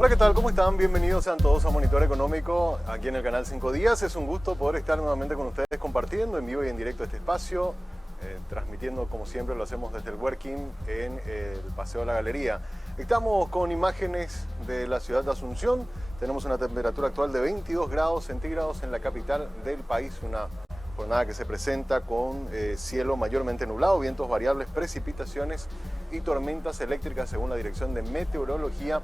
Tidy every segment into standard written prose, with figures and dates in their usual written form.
Hola, ¿qué tal? ¿Cómo están? Bienvenidos sean todos a Monitor Económico, aquí en el canal 5 Días. Es un gusto poder estar nuevamente con ustedes compartiendo en vivo y en directo este espacio, transmitiendo como siempre lo hacemos desde el Working en el Paseo de la Galería. Estamos con imágenes de la ciudad de Asunción. Tenemos una temperatura actual de 22 grados centígrados en la capital del país, una jornada que se presenta con cielo mayormente nublado, vientos variables, precipitaciones y tormentas eléctricas según la Dirección de Meteorología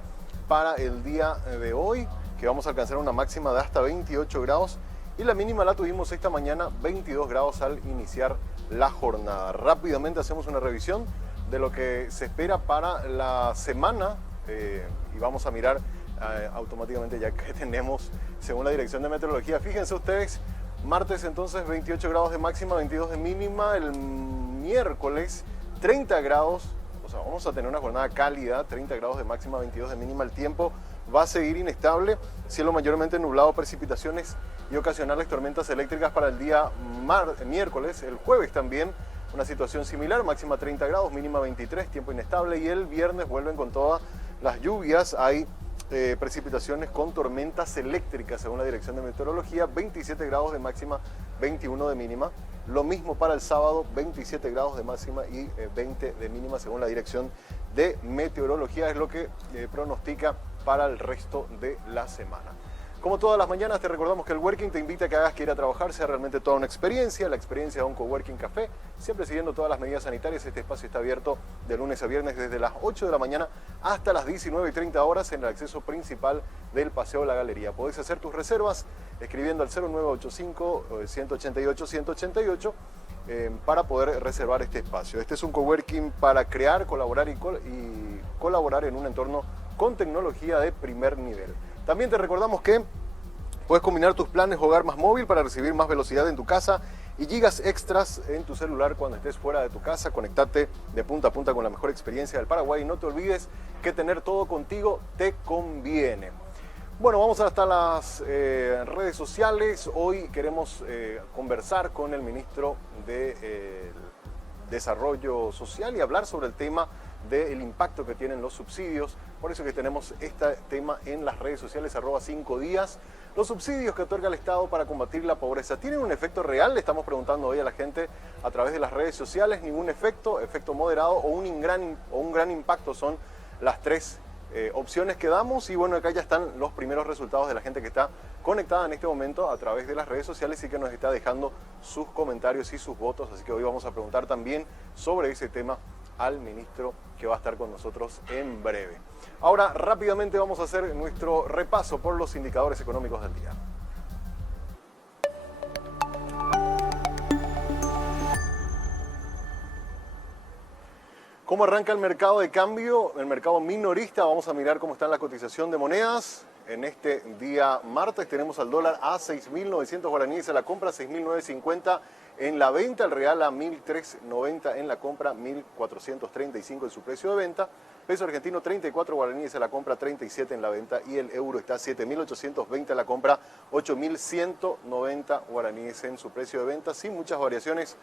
para el día de hoy, que vamos a alcanzar una máxima de hasta 28 grados y la mínima la tuvimos esta mañana, 22 grados al iniciar la jornada. Rápidamente hacemos una revisión de lo que se espera para la semana y vamos a mirar automáticamente ya que tenemos según la Dirección de Meteorología. Fíjense ustedes, martes entonces 28 grados de máxima, 22 de mínima, el miércoles 30 grados. O sea, vamos a tener una jornada cálida, 30 grados de máxima, 22 de mínima. El tiempo va a seguir inestable, cielo mayormente nublado, precipitaciones y ocasionales tormentas eléctricas para el día miércoles. El jueves también una situación similar, máxima 30 grados, mínima 23, tiempo inestable. Y el viernes vuelven con todas las lluvias. Hay precipitaciones con tormentas eléctricas según la Dirección de Meteorología, 27 grados de máxima, 21 de mínima. Lo mismo para el sábado, 27 grados de máxima y 20 de mínima según la Dirección de Meteorología. Es lo que pronostica para el resto de la semana. Como todas las mañanas te recordamos que el Working te invita a que hagas que ir a trabajar sea realmente toda una experiencia, la experiencia de un Coworking Café, siempre siguiendo todas las medidas sanitarias. Este espacio está abierto de lunes a viernes desde las 8 de la mañana hasta las 19:30 horas en el acceso principal del Paseo de la Galería. Podés hacer tus reservas escribiendo al 0985-188-188 para poder reservar este espacio. Este es un Coworking para crear, colaborar y colaborar en un entorno con tecnología de primer nivel. También te recordamos que puedes combinar tus planes Hogar más Móvil para recibir más velocidad en tu casa y gigas extras en tu celular cuando estés fuera de tu casa. Conectate de punta a punta con la mejor experiencia del Paraguay y no te olvides que tener todo contigo te conviene. Bueno, vamos hasta las redes sociales. Hoy queremos conversar con el ministro de Desarrollo Social y hablar sobre el tema del impacto que tienen los subsidios. Por eso que tenemos este tema en las redes sociales, @5días. Los subsidios que otorga el Estado para combatir la pobreza, ¿tienen un efecto real? Le estamos preguntando hoy a la gente a través de las redes sociales. Ningún efecto, efecto moderado o un gran impacto son las tres opciones que damos. Y bueno, acá ya están los primeros resultados de la gente que está conectada en este momento a través de las redes sociales y que nos está dejando sus comentarios y sus votos. Así que hoy vamos a preguntar también sobre ese tema al ministro que va a estar con nosotros en breve. Ahora rápidamente vamos a hacer nuestro repaso por los indicadores económicos del día. ¿Cómo arranca el mercado de cambio? El mercado minorista, vamos a mirar cómo está la cotización de monedas. En este día martes tenemos al dólar a 6.900 guaraníes a la compra, 6.950 en la venta, el real a 1.390 en la compra, 1.435 en su precio de venta, peso argentino 34 guaraníes a la compra, 37 en la venta y el euro está a 7.820 a la compra, 8.190 guaraníes en su precio de venta. Sin muchas variaciones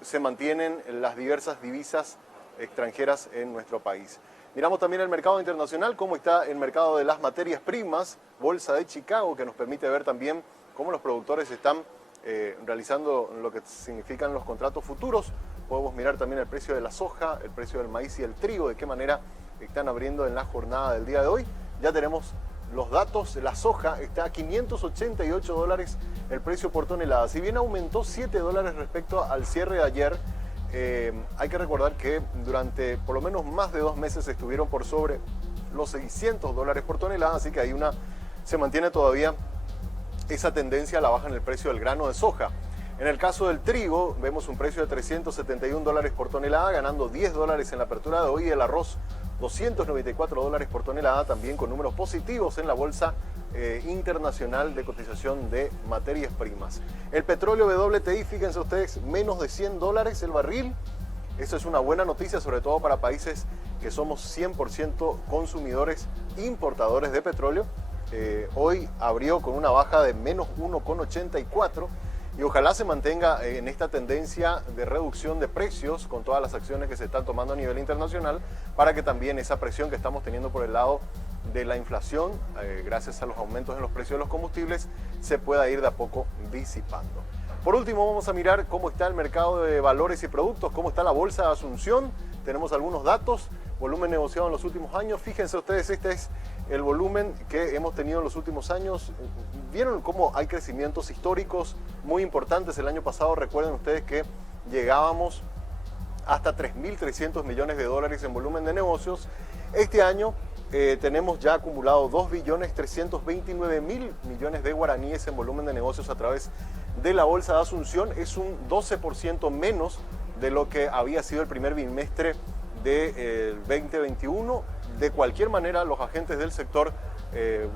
se mantienen las diversas divisas extranjeras en nuestro país. Miramos también el mercado internacional, cómo está el mercado de las materias primas, Bolsa de Chicago, que nos permite ver también cómo los productores están realizando lo que significan los contratos futuros. Podemos mirar también el precio de la soja, el precio del maíz y el trigo, de qué manera están abriendo en la jornada del día de hoy. Ya tenemos los datos. La soja está a 588 dólares el precio por tonelada. Si bien aumentó 7 dólares respecto al cierre de ayer, hay que recordar que durante por lo menos más de 2 meses estuvieron por sobre los 600 dólares por tonelada, así que hay se mantiene todavía esa tendencia a la baja en el precio del grano de soja. En el caso del trigo, vemos un precio de 371 dólares por tonelada, ganando 10 dólares en la apertura de hoy. El arroz, 294 dólares por tonelada, también con números positivos en la bolsa internacional de cotización de materias primas. El petróleo WTI, fíjense ustedes, menos de 100 dólares el barril. Eso es una buena noticia, sobre todo para países que somos 100% consumidores, importadores de petróleo. Hoy abrió con una baja de menos 1,84 y ojalá se mantenga en esta tendencia de reducción de precios con todas las acciones que se están tomando a nivel internacional para que también esa presión que estamos teniendo por el lado de la inflación, gracias a los aumentos en los precios de los combustibles, se pueda ir de a poco disipando. Por último, vamos a mirar cómo está el mercado de valores y productos, cómo está la bolsa de Asunción. Tenemos algunos datos, volumen negociado en los últimos años. Fíjense ustedes, este es el volumen que hemos tenido en los últimos años. Vieron cómo hay crecimientos históricos muy importantes. El año pasado, recuerden ustedes que llegábamos hasta 3.300 millones de dólares en volumen de negocios. Este año tenemos ya acumulado 2.329.000 millones de guaraníes en volumen de negocios a través de la bolsa de Asunción. Es un 12% menos de lo que había sido el primer bimestre del 2021. De cualquier manera, los agentes del sector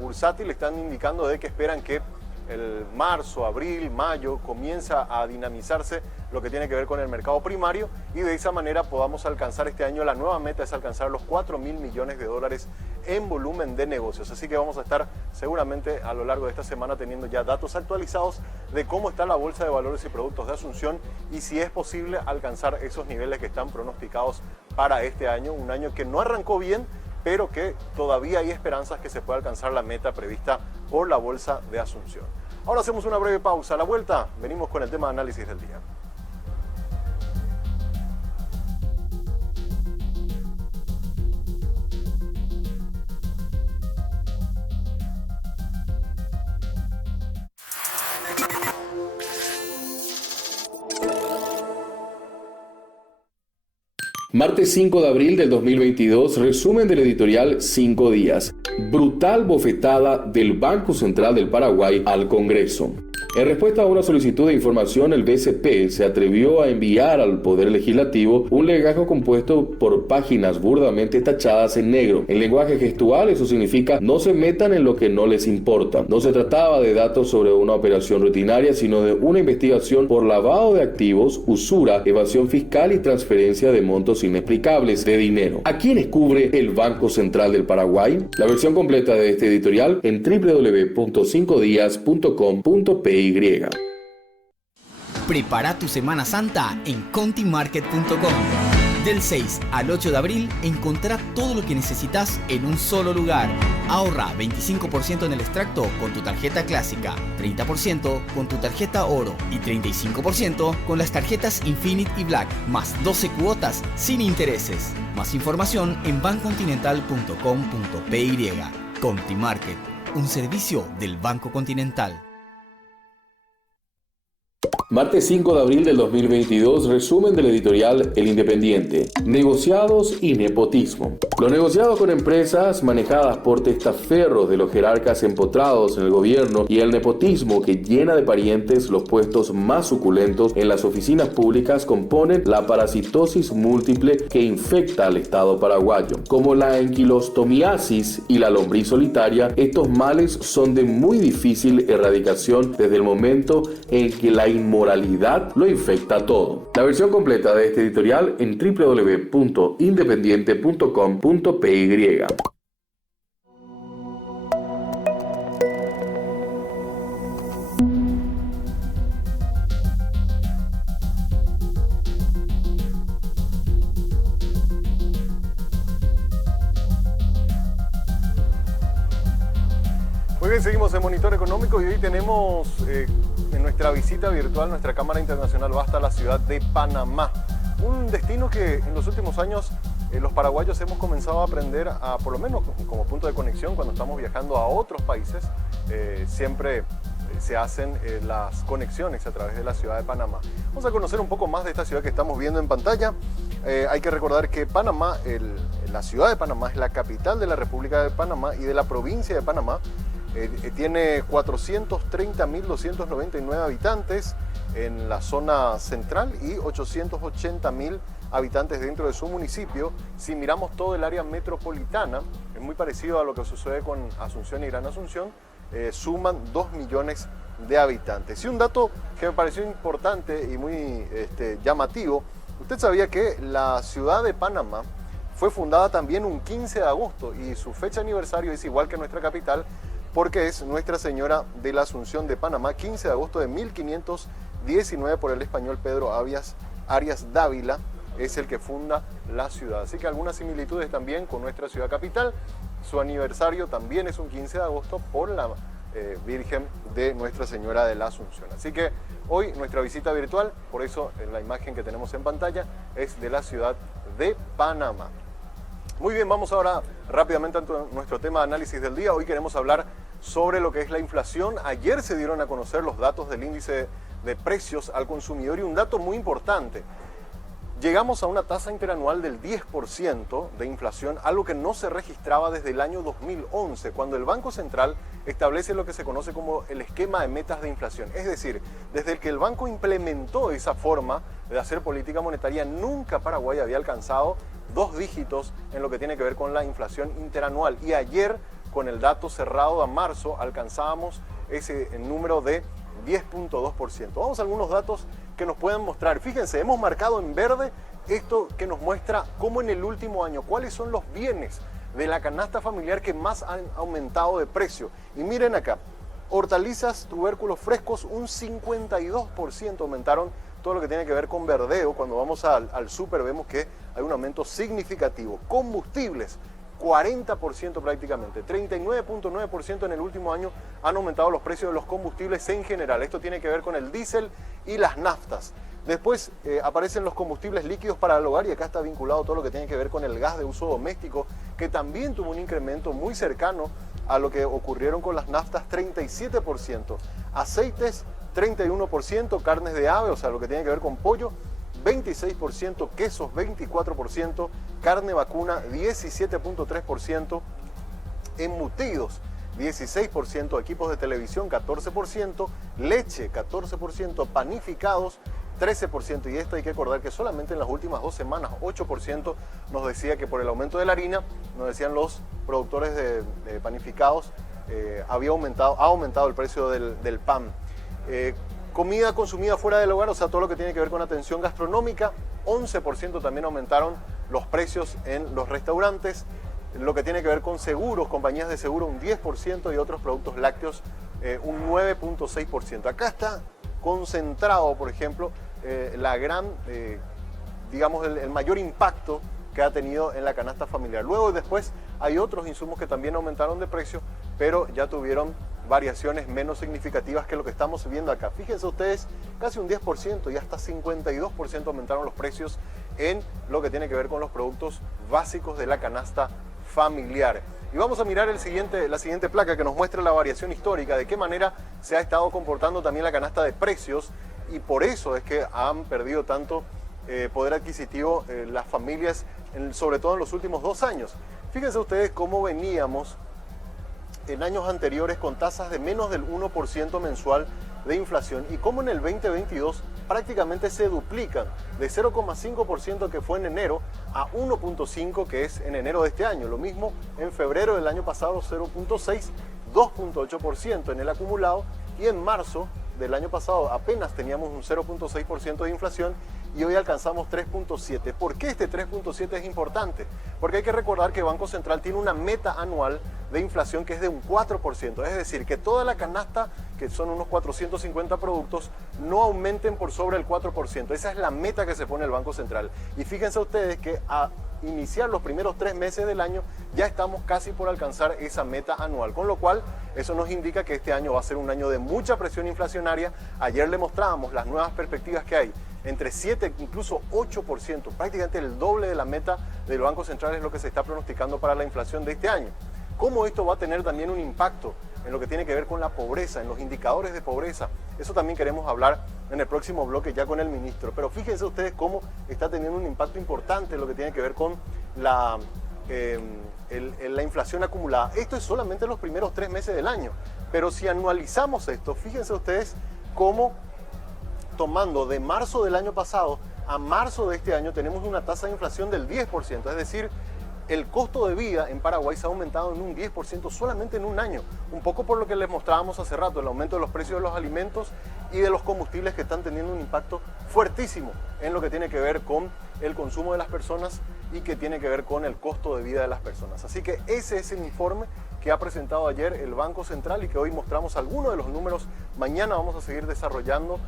bursátil están indicando de que esperan que el marzo, abril, mayo comienza a dinamizarse lo que tiene que ver con el mercado primario y de esa manera podamos alcanzar este año, la nueva meta es alcanzar los 4.000 millones de dólares en volumen de negocios. Así que vamos a estar seguramente a lo largo de esta semana teniendo ya datos actualizados de cómo está la bolsa de valores y productos de Asunción y si es posible alcanzar esos niveles que están pronosticados para este año, un año que no arrancó bien, pero que todavía hay esperanzas que se pueda alcanzar la meta prevista por la bolsa de Asunción. Ahora hacemos una breve pausa. A la vuelta venimos con el tema de análisis del día. Martes 5 de abril del 2022, resumen del editorial 5 días. Brutal bofetada del Banco Central del Paraguay al Congreso. En respuesta a una solicitud de información, el BCP se atrevió a enviar al Poder Legislativo un legajo compuesto por páginas burdamente tachadas en negro. En lenguaje gestual, eso significa no se metan en lo que no les importa. No se trataba de datos sobre una operación rutinaria, sino de una investigación por lavado de activos, usura, evasión fiscal y transferencia de montos inexplicables de dinero. ¿A quiénes cubre el Banco Central del Paraguay? La versión completa de este editorial en www.5dias.com.py. Prepara tu Semana Santa en contimarket.com. Del 6 al 8 de abril encontrá todo lo que necesitas en un solo lugar. Ahorra 25% en el extracto con tu tarjeta clásica, 30% con tu tarjeta oro y 35% con las tarjetas Infinite y Black, más 12 cuotas sin intereses. Más información en bancontinental.com.py. Contimarket, un servicio del Banco Continental. Martes 5 de abril del 2022, resumen del editorial El Independiente. Negociados y nepotismo. Los negociados con empresas manejadas por testaferros de los jerarcas empotrados en el gobierno y el nepotismo que llena de parientes los puestos más suculentos en las oficinas públicas componen la parasitosis múltiple que infecta al Estado paraguayo. Como la anquilostomiasis y la lombriz solitaria, estos males son de muy difícil erradicación desde el momento en que la inmoralidad lo infecta todo. La versión completa de este editorial en www.independiente.com.py. Muy bien, seguimos en Monitor Económico y hoy tenemos en nuestra visita virtual, nuestra Cámara Internacional va hasta la ciudad de Panamá. Un destino que en los últimos años los paraguayos hemos comenzado a aprender a, por lo menos como punto de conexión, cuando estamos viajando a otros países, siempre se hacen las conexiones a través de la ciudad de Panamá. Vamos a conocer un poco más de esta ciudad que estamos viendo en pantalla. Hay que recordar que Panamá, la ciudad de Panamá es la capital de la República de Panamá y de la provincia de Panamá. Tiene 430.299 habitantes en la zona central y 880.000 habitantes dentro de su municipio. Si miramos todo el área metropolitana, es muy parecido a lo que sucede con Asunción y Gran Asunción, suman 2 millones de habitantes. Y un dato que me pareció importante y muy llamativo, usted sabía que la ciudad de Panamá fue fundada también un 15 de agosto y su fecha de aniversario es igual que nuestra capital, porque es Nuestra Señora de la Asunción de Panamá, 15 de agosto de 1519 por el español Pedro Arias Dávila, es el que funda la ciudad. Así que algunas similitudes también con nuestra ciudad capital, su aniversario también es un 15 de agosto por la Virgen de Nuestra Señora de la Asunción. Así que hoy nuestra visita virtual, por eso en la imagen que tenemos en pantalla, es de la ciudad de Panamá. Muy bien, vamos ahora rápidamente a nuestro tema de análisis del día. Hoy queremos hablar sobre lo que es la inflación. Ayer se dieron a conocer los datos del índice de precios al consumidor y un dato muy importante. Llegamos a una tasa interanual del 10% de inflación, algo que no se registraba desde el año 2011, cuando el Banco Central establece lo que se conoce como el esquema de metas de inflación. Es decir, desde que el banco implementó esa forma de hacer política monetaria, nunca Paraguay había alcanzado 2 dígitos en lo que tiene que ver con la inflación interanual. Y ayer, con el dato cerrado a marzo, alcanzábamos ese número de 10.2%. Vamos a algunos datos que nos pueden mostrar. Fíjense, hemos marcado en verde esto que nos muestra cómo en el último año, cuáles son los bienes de la canasta familiar que más han aumentado de precio. Y miren acá, hortalizas, tubérculos frescos, un 52% aumentaron todo lo que tiene que ver con verdeo. Cuando vamos al súper vemos que hay un aumento significativo. Combustibles, 40% prácticamente, 39.9% en el último año han aumentado los precios de los combustibles en general. Esto tiene que ver con el diésel y las naftas. Después aparecen los combustibles líquidos para el hogar y acá está vinculado todo lo que tiene que ver con el gas de uso doméstico, que también tuvo un incremento muy cercano a lo que ocurrieron con las naftas, 37%. Aceites, 31%, carnes de ave, o sea, lo que tiene que ver con pollo, 26%, quesos 24%, carne vacuna 17.3%, embutidos 16%, equipos de televisión 14%, leche 14%, panificados 13%, y esto hay que recordar que solamente en las últimas 2 semanas 8% nos decía que por el aumento de la harina, nos decían los productores de panificados, ha aumentado el precio del pan. Comida consumida fuera del hogar, o sea, todo lo que tiene que ver con atención gastronómica, 11% también aumentaron los precios en los restaurantes. Lo que tiene que ver con seguros, compañías de seguro, un 10% y otros productos lácteos, un 9.6%. Acá está concentrado, por ejemplo, la gran, digamos, el mayor impacto que ha tenido en la canasta familiar. Luego después hay otros insumos que también aumentaron de precio, pero ya tuvieron variaciones menos significativas que lo que estamos viendo acá. Fíjense ustedes, casi un 10% y hasta 52% aumentaron los precios en lo que tiene que ver con los productos básicos de la canasta familiar. Y vamos a mirar la siguiente placa que nos muestra la variación histórica, de qué manera se ha estado comportando también la canasta de precios, y por eso es que han perdido tanto poder adquisitivo las familias, sobre todo en los últimos 2 años. Fíjense ustedes cómo veníamos en años anteriores con tasas de menos del 1% mensual de inflación y cómo en el 2022 prácticamente se duplican de 0,5% que fue en enero a 1,5% que es en enero de este año. Lo mismo en febrero del año pasado, 0,6%, 2,8% en el acumulado, y en marzo del año pasado apenas teníamos un 0,6% de inflación y hoy alcanzamos 3,7%. ¿Por qué este 3,7% es importante? Porque hay que recordar que el Banco Central tiene una meta anual de inflación que es de un 4%, es decir, que toda la canasta, que son unos 450 productos, no aumenten por sobre el 4%. Esa es la meta que se pone el Banco Central. Y fíjense ustedes que a iniciar los primeros 3 meses del año ya estamos casi por alcanzar esa meta anual, con lo cual eso nos indica que este año va a ser un año de mucha presión inflacionaria. Ayer le mostrábamos las nuevas perspectivas que hay, entre 7, incluso 8%, prácticamente el doble de la meta del Banco Central es lo que se está pronosticando para la inflación de este año. ¿Cómo esto va a tener también un impacto en lo que tiene que ver con la pobreza, en los indicadores de pobreza? Eso también queremos hablar en el próximo bloque ya con el ministro. Pero fíjense ustedes cómo está teniendo un impacto importante en lo que tiene que ver con la inflación acumulada. Esto es solamente los primeros 3 meses del año. Pero si anualizamos esto, fíjense ustedes cómo tomando de marzo del año pasado a marzo de este año tenemos una tasa de inflación del 10%, es decir, el costo de vida en Paraguay se ha aumentado en un 10% solamente en un año, un poco por lo que les mostrábamos hace rato, el aumento de los precios de los alimentos y de los combustibles que están teniendo un impacto fuertísimo en lo que tiene que ver con el consumo de las personas y que tiene que ver con el costo de vida de las personas. Así que ese es el informe que ha presentado ayer el Banco Central y que hoy mostramos algunos de los números. Mañana vamos a seguir desarrollando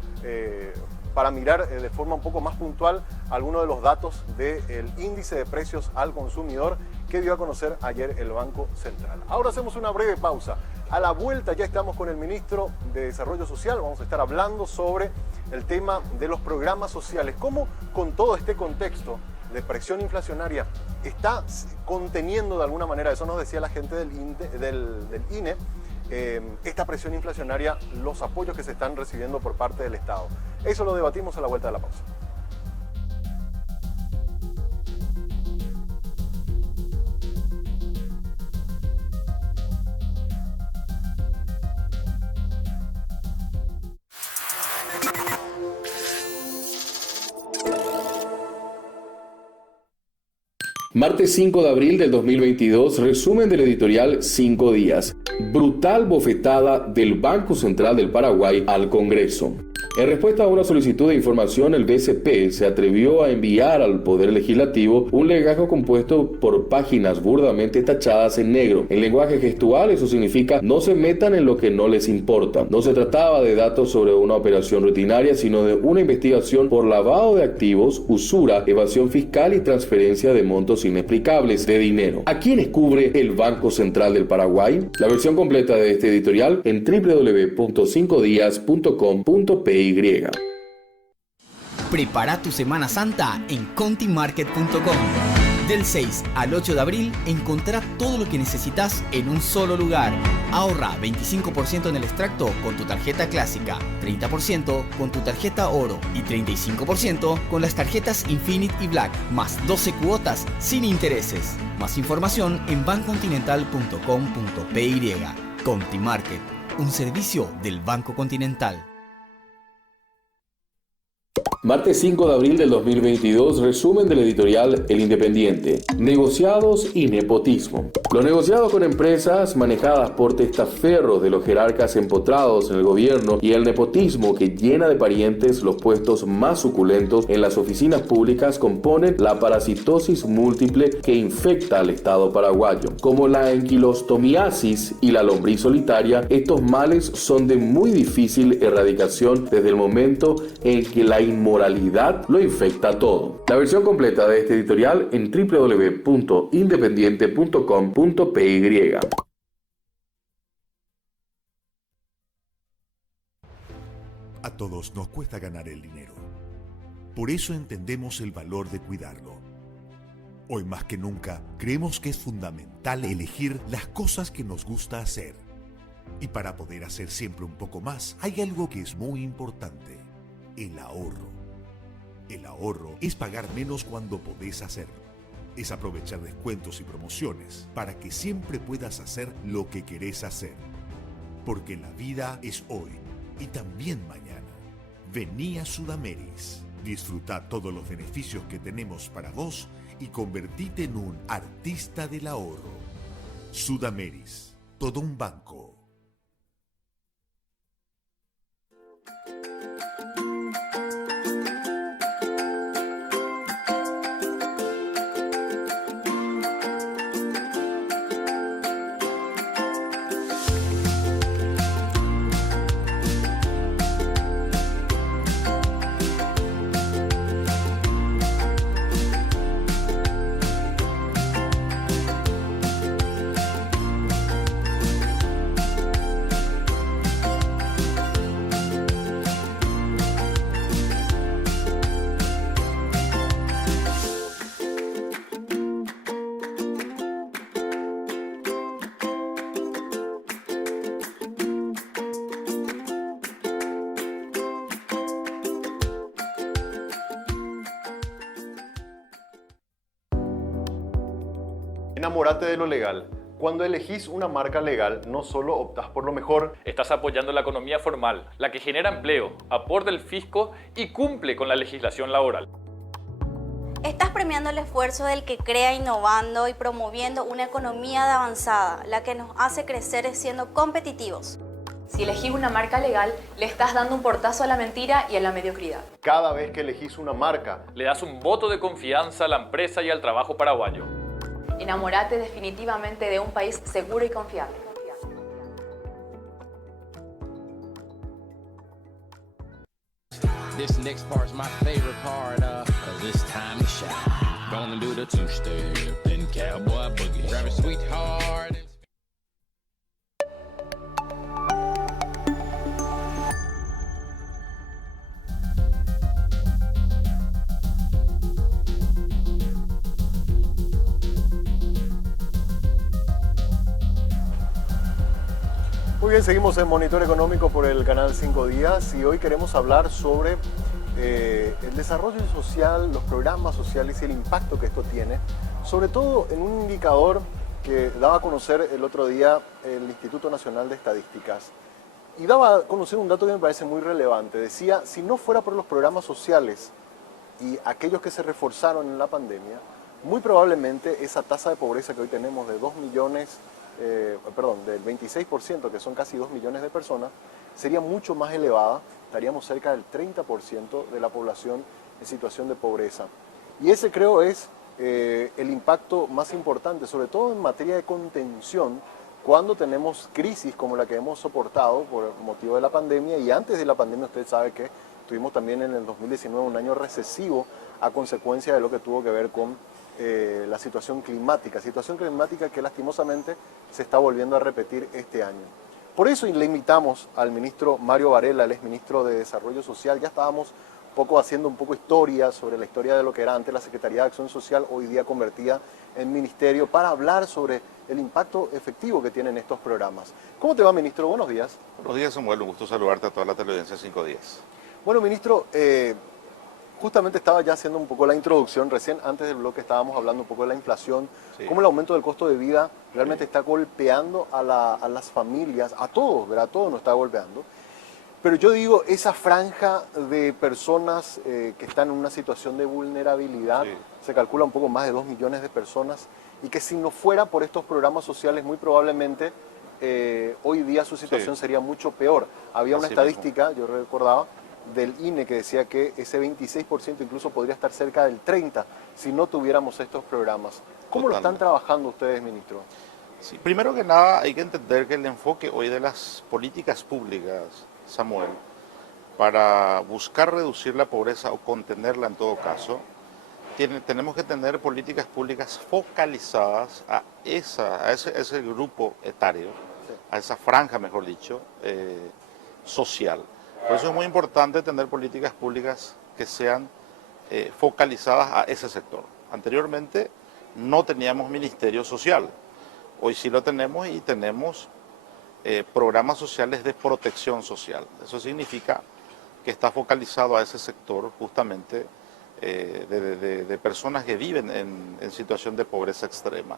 para mirar de forma un poco más puntual algunos de los datos del índice de precios al consumidor que dio a conocer ayer el Banco Central. Ahora hacemos una breve pausa. A la vuelta ya estamos con el ministro de Desarrollo Social. Vamos a estar hablando sobre el tema de los programas sociales. Cómo con todo este contexto de presión inflacionaria está conteniendo de alguna manera, eso nos decía la gente del INE, esta presión inflacionaria, los apoyos que se están recibiendo por parte del Estado. Eso lo debatimos a la vuelta de la pausa. Martes 5 de abril del 2022, resumen del editorial 5 días. Brutal bofetada del Banco Central del Paraguay al Congreso. En respuesta a una solicitud de información, el BCP se atrevió a enviar al Poder Legislativo un legajo compuesto por páginas burdamente tachadas en negro. En lenguaje gestual, eso significa no se metan en lo que no les importa. No se trataba de datos sobre una operación rutinaria, sino de una investigación por lavado de activos, usura, evasión fiscal y transferencia de montos inexplicables de dinero. ¿A quiénes cubre el Banco Central del Paraguay? La versión completa de este editorial en www.5dias.com.py. Prepara tu Semana Santa en contimarket.com. Del 6 al 8 de abril, encontrá todo lo que necesitas en un solo lugar. Ahorra 25% en el extracto con tu tarjeta clásica, 30% con tu tarjeta oro y 35% con las tarjetas Infinite y Black, más 12 cuotas sin intereses. Más información en bancontinental.com.py. Contimarket, un servicio del Banco Continental. Martes 5 de abril del 2022, resumen del editorial El Independiente. Negociados y nepotismo. Los negociados con empresas manejadas por testaferros de los jerarcas empotrados en el gobierno y el nepotismo que llena de parientes los puestos más suculentos en las oficinas públicas componen la parasitosis múltiple que infecta al Estado paraguayo. Como la anquilostomiasis y la lombriz solitaria, estos males son de muy difícil erradicación desde el momento en que la inmoralidad lo infecta todo. La versión completa de este editorial en www.independiente.com.py. A todos nos cuesta ganar el dinero. Por eso entendemos el valor de cuidarlo. Hoy más que nunca, creemos que es fundamental elegir las cosas que nos gusta hacer. Y para poder hacer siempre un poco más, hay algo que es muy importante: el ahorro. El ahorro es pagar menos cuando podés hacerlo. Es aprovechar descuentos y promociones para que siempre puedas hacer lo que querés hacer. Porque la vida es hoy y también mañana. Vení a Sudameris. Disfruta todos los beneficios que tenemos para vos y convertite en un artista del ahorro. Sudameris, todo un banco. Enamórate de lo legal. Cuando elegís una marca legal, no solo optás por lo mejor, estás apoyando la economía formal, la que genera empleo, aporta el fisco y cumple con la legislación laboral. Estás premiando el esfuerzo del que crea innovando y promoviendo una economía de avanzada, la que nos hace crecer siendo competitivos. Si elegís una marca legal, le estás dando un portazo a la mentira y a la mediocridad. Cada vez que elegís una marca, le das un voto de confianza a la empresa y al trabajo paraguayo. Enamórate definitivamente de un país seguro y confiable. This next part's my favorite part, 'cause it's time to shine. Gonna do the two-step, then cowboy boogie. sweetheart. Muy bien, seguimos en Monitor Económico por el canal 5 Días y hoy queremos hablar sobre el desarrollo social, los programas sociales y el impacto que esto tiene, sobre todo en un indicador que daba a conocer el otro día el Instituto Nacional de Estadísticas y daba a conocer un dato que me parece muy relevante. Decía, si no fuera por los programas sociales y aquellos que se reforzaron en la pandemia, muy probablemente esa tasa de pobreza que hoy tenemos de 2 millones, del 26%, que son casi 2 millones de personas, sería mucho más elevada, estaríamos cerca del 30% de la población en situación de pobreza. Y ese creo es el impacto más importante, sobre todo en materia de contención, cuando tenemos crisis como la que hemos soportado por motivo de la pandemia, y antes de la pandemia usted sabe que tuvimos también en el 2019 un año recesivo a consecuencia de lo que tuvo que ver con la situación climática que lastimosamente se está volviendo a repetir este año. Por eso le invitamos al ministro Mario Varela, el exministro de Desarrollo Social. Ya estábamos haciendo un poco historia sobre la historia de lo que era antes la Secretaría de Acción Social, hoy día convertida en ministerio, para hablar sobre el impacto efectivo que tienen estos programas. ¿Cómo te va, ministro? Buenos días. Buenos días, Samuel. Un gusto saludarte a toda la televidencia de 5 Días. Bueno, ministro, justamente estaba ya haciendo un poco la introducción, recién antes del bloque estábamos hablando un poco de la inflación, sí, cómo el aumento del costo de vida realmente está golpeando a las familias, a todos, ¿verdad? A todos nos está golpeando. Pero yo digo, esa franja de personas que están en una situación de vulnerabilidad, sí, se calcula un poco más de 2 millones de personas, y que si no fuera por estos programas sociales, muy probablemente hoy día su situación, sí, sería mucho peor. Había una estadística, yo recordaba, del INE que decía que ese 26% incluso podría estar cerca del 30% si no tuviéramos estos programas. ¿Cómo lo están trabajando ustedes, ministro? Sí, primero que nada hay que entender que el enfoque hoy de las políticas públicas, Samuel, para buscar reducir la pobreza o contenerla en todo caso, tenemos que tener políticas públicas focalizadas a ese grupo etario, sí, a esa franja, mejor dicho, social. Por eso es muy importante tener políticas públicas que sean focalizadas a ese sector. Anteriormente no teníamos ministerio social, hoy sí lo tenemos y tenemos programas sociales de protección social. Eso significa que está focalizado a ese sector justamente de personas que viven en situación de pobreza extrema.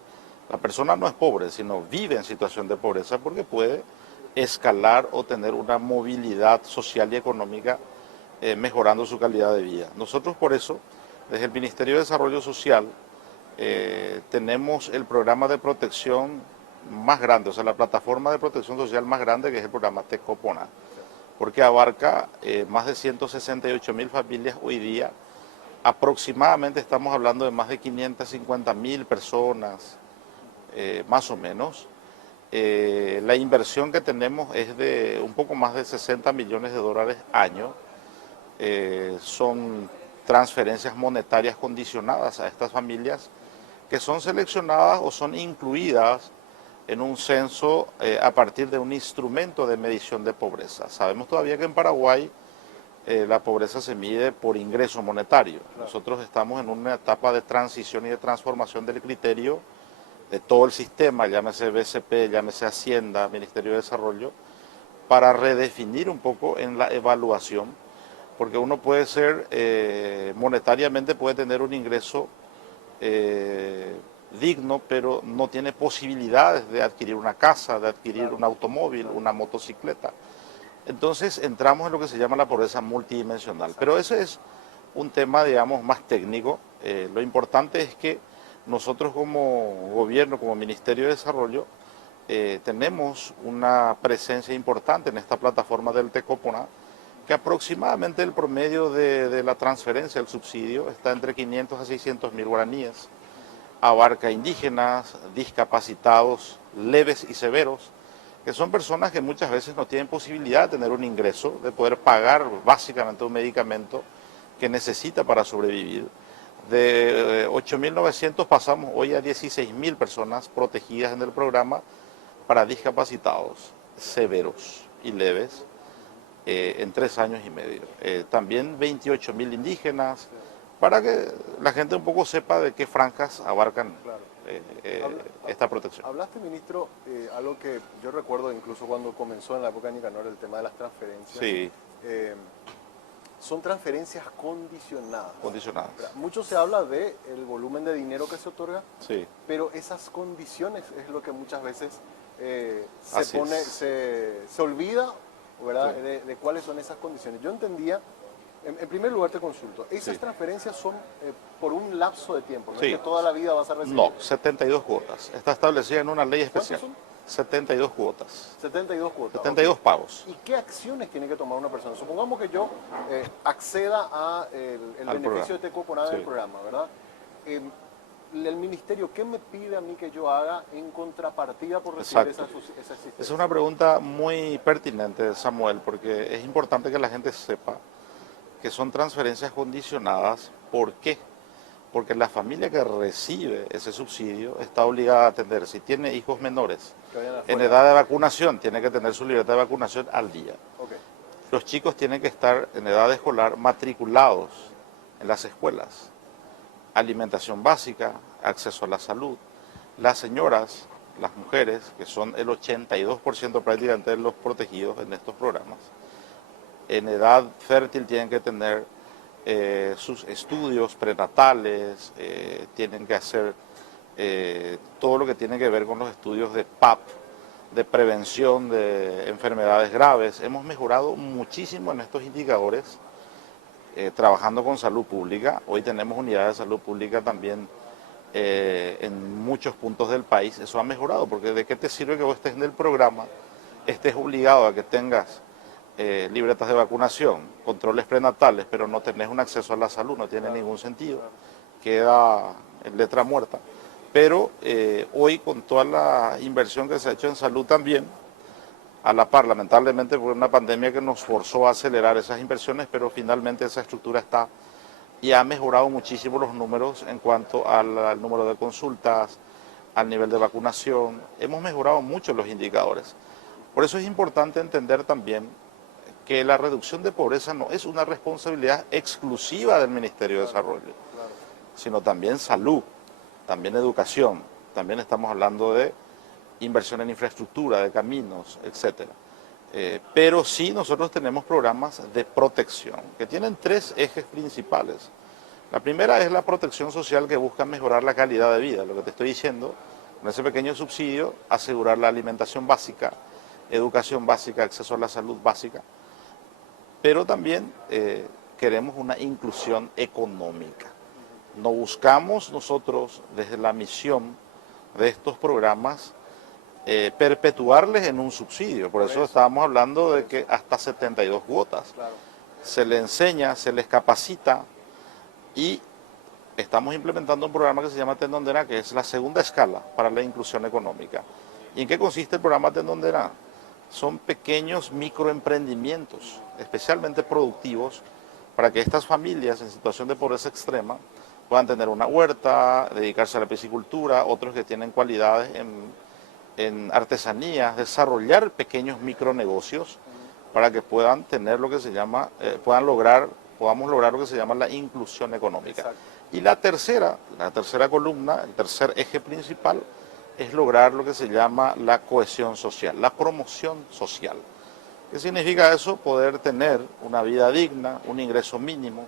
La persona no es pobre, sino vive en situación de pobreza porque puede escalar o tener una movilidad social y económica mejorando su calidad de vida. Nosotros por eso, desde el Ministerio de Desarrollo Social, tenemos el programa de protección más grande, o sea, la plataforma de protección social más grande, que es el programa Tecopona, porque abarca más de 168.000 familias hoy día. Aproximadamente estamos hablando de más de 550.000 personas, más o menos. La inversión que tenemos es de un poco más de 60 millones de dólares año. Son transferencias monetarias condicionadas a estas familias que son seleccionadas o son incluidas en un censo a partir de un instrumento de medición de pobreza. Sabemos todavía que en Paraguay la pobreza se mide por ingreso monetario. Nosotros estamos en una etapa de transición y de transformación del criterio de todo el sistema, llámese BCP, llámese Hacienda, Ministerio de Desarrollo, para redefinir un poco en la evaluación, porque uno puede ser, monetariamente puede tener un ingreso digno, pero no tiene posibilidades de adquirir una casa, de adquirir un automóvil, una motocicleta. Entonces entramos en lo que se llama la pobreza multidimensional, pero ese es un tema, digamos, más técnico. Lo importante es que nosotros como gobierno, como Ministerio de Desarrollo, tenemos una presencia importante en esta plataforma del Tecopona, que aproximadamente el promedio de la transferencia del subsidio está entre 500 a 600 mil guaraníes, abarca indígenas, discapacitados, leves y severos, que son personas que muchas veces no tienen posibilidad de tener un ingreso, de poder pagar básicamente un medicamento que necesita para sobrevivir. De 8.900 pasamos hoy a 16.000 personas protegidas en el programa para discapacitados severos y leves en 3 años y medio. También 28.000 indígenas, para que la gente un poco sepa de qué franjas abarcan esta protección. Hablaste, ministro, algo que yo recuerdo incluso cuando comenzó en la época de Nicanor, el tema de las transferencias. Sí. Son transferencias condicionadas. Condicionadas. Mucho se habla del volumen de dinero que se otorga, sí, pero esas condiciones es lo que muchas veces se olvida, ¿verdad? Sí. De cuáles son esas condiciones. Yo entendía, en primer lugar te consulto, esas transferencias son por un lapso de tiempo, ¿no? Sí. Es que toda la vida vas a recibir. No, 72 cuotas. Está establecida en una ley especial. ¿Cuántas son? 72 cuotas. 72 cuotas. 72 okay. Pagos. ¿Y qué acciones tiene que tomar una persona? Supongamos que yo acceda a el beneficio programa. De Tecoporada del programa, ¿verdad? El ministerio, ¿qué me pide a mí que yo haga en contrapartida por recibir esa asistencia? Es una pregunta muy pertinente, Samuel, porque es importante que la gente sepa que son transferencias condicionadas. ¿Por qué? Porque la familia que recibe ese subsidio está obligada a atender. Si tiene hijos menores en edad de vacunación, tiene que tener su libertad de vacunación al día. Okay. Los chicos tienen que estar en edad escolar matriculados en las escuelas. Alimentación básica, acceso a la salud. Las señoras, las mujeres, que son el 82% prácticamente de los protegidos en estos programas, en edad fértil tienen que tener sus estudios prenatales, tienen que hacer todo lo que tiene que ver con los estudios de PAP, de prevención de enfermedades graves. Hemos mejorado muchísimo en estos indicadores, trabajando con salud pública. Hoy tenemos unidades de salud pública también en muchos puntos del país. Eso ha mejorado, porque ¿de qué te sirve que vos estés en el programa, estés obligado a que tengas libretas de vacunación, controles prenatales, pero no tenés un acceso a la salud? No tiene ningún sentido, queda en letra muerta. Pero hoy, con toda la inversión que se ha hecho en salud también, a la par, lamentablemente, por una pandemia que nos forzó a acelerar esas inversiones, pero finalmente esa estructura está y ha mejorado muchísimo los números en cuanto al número de consultas, al nivel de vacunación. Hemos mejorado mucho los indicadores. Por eso es importante entender también que la reducción de pobreza no es una responsabilidad exclusiva del Ministerio de Desarrollo, sino también salud, también educación, también estamos hablando de inversión en infraestructura, de caminos, etc. Pero sí nosotros tenemos programas de protección que tienen 3 ejes principales. La primera es la protección social, que busca mejorar la calidad de vida, lo que te estoy diciendo, con ese pequeño subsidio, asegurar la alimentación básica, educación básica, acceso a la salud básica. Pero también queremos una inclusión económica. No buscamos nosotros, desde la misión de estos programas, perpetuarles en un subsidio. Por eso estábamos hablando de que hasta 72 cuotas. Se les enseña, se les capacita, y estamos implementando un programa que se llama Tendondera, que es la segunda escala para la inclusión económica. ¿Y en qué consiste el programa Tendondera? Son pequeños microemprendimientos, especialmente productivos, para que estas familias en situación de pobreza extrema puedan tener una huerta, dedicarse a la piscicultura, otros que tienen cualidades en artesanías, desarrollar pequeños micronegocios para que puedan tener lo que se llama, podamos lograr lo que se llama la inclusión económica. Exacto. Y la tercera columna, el tercer eje principal, es lograr lo que se llama la cohesión social, la promoción social. ¿Qué significa eso? Poder tener una vida digna, un ingreso mínimo.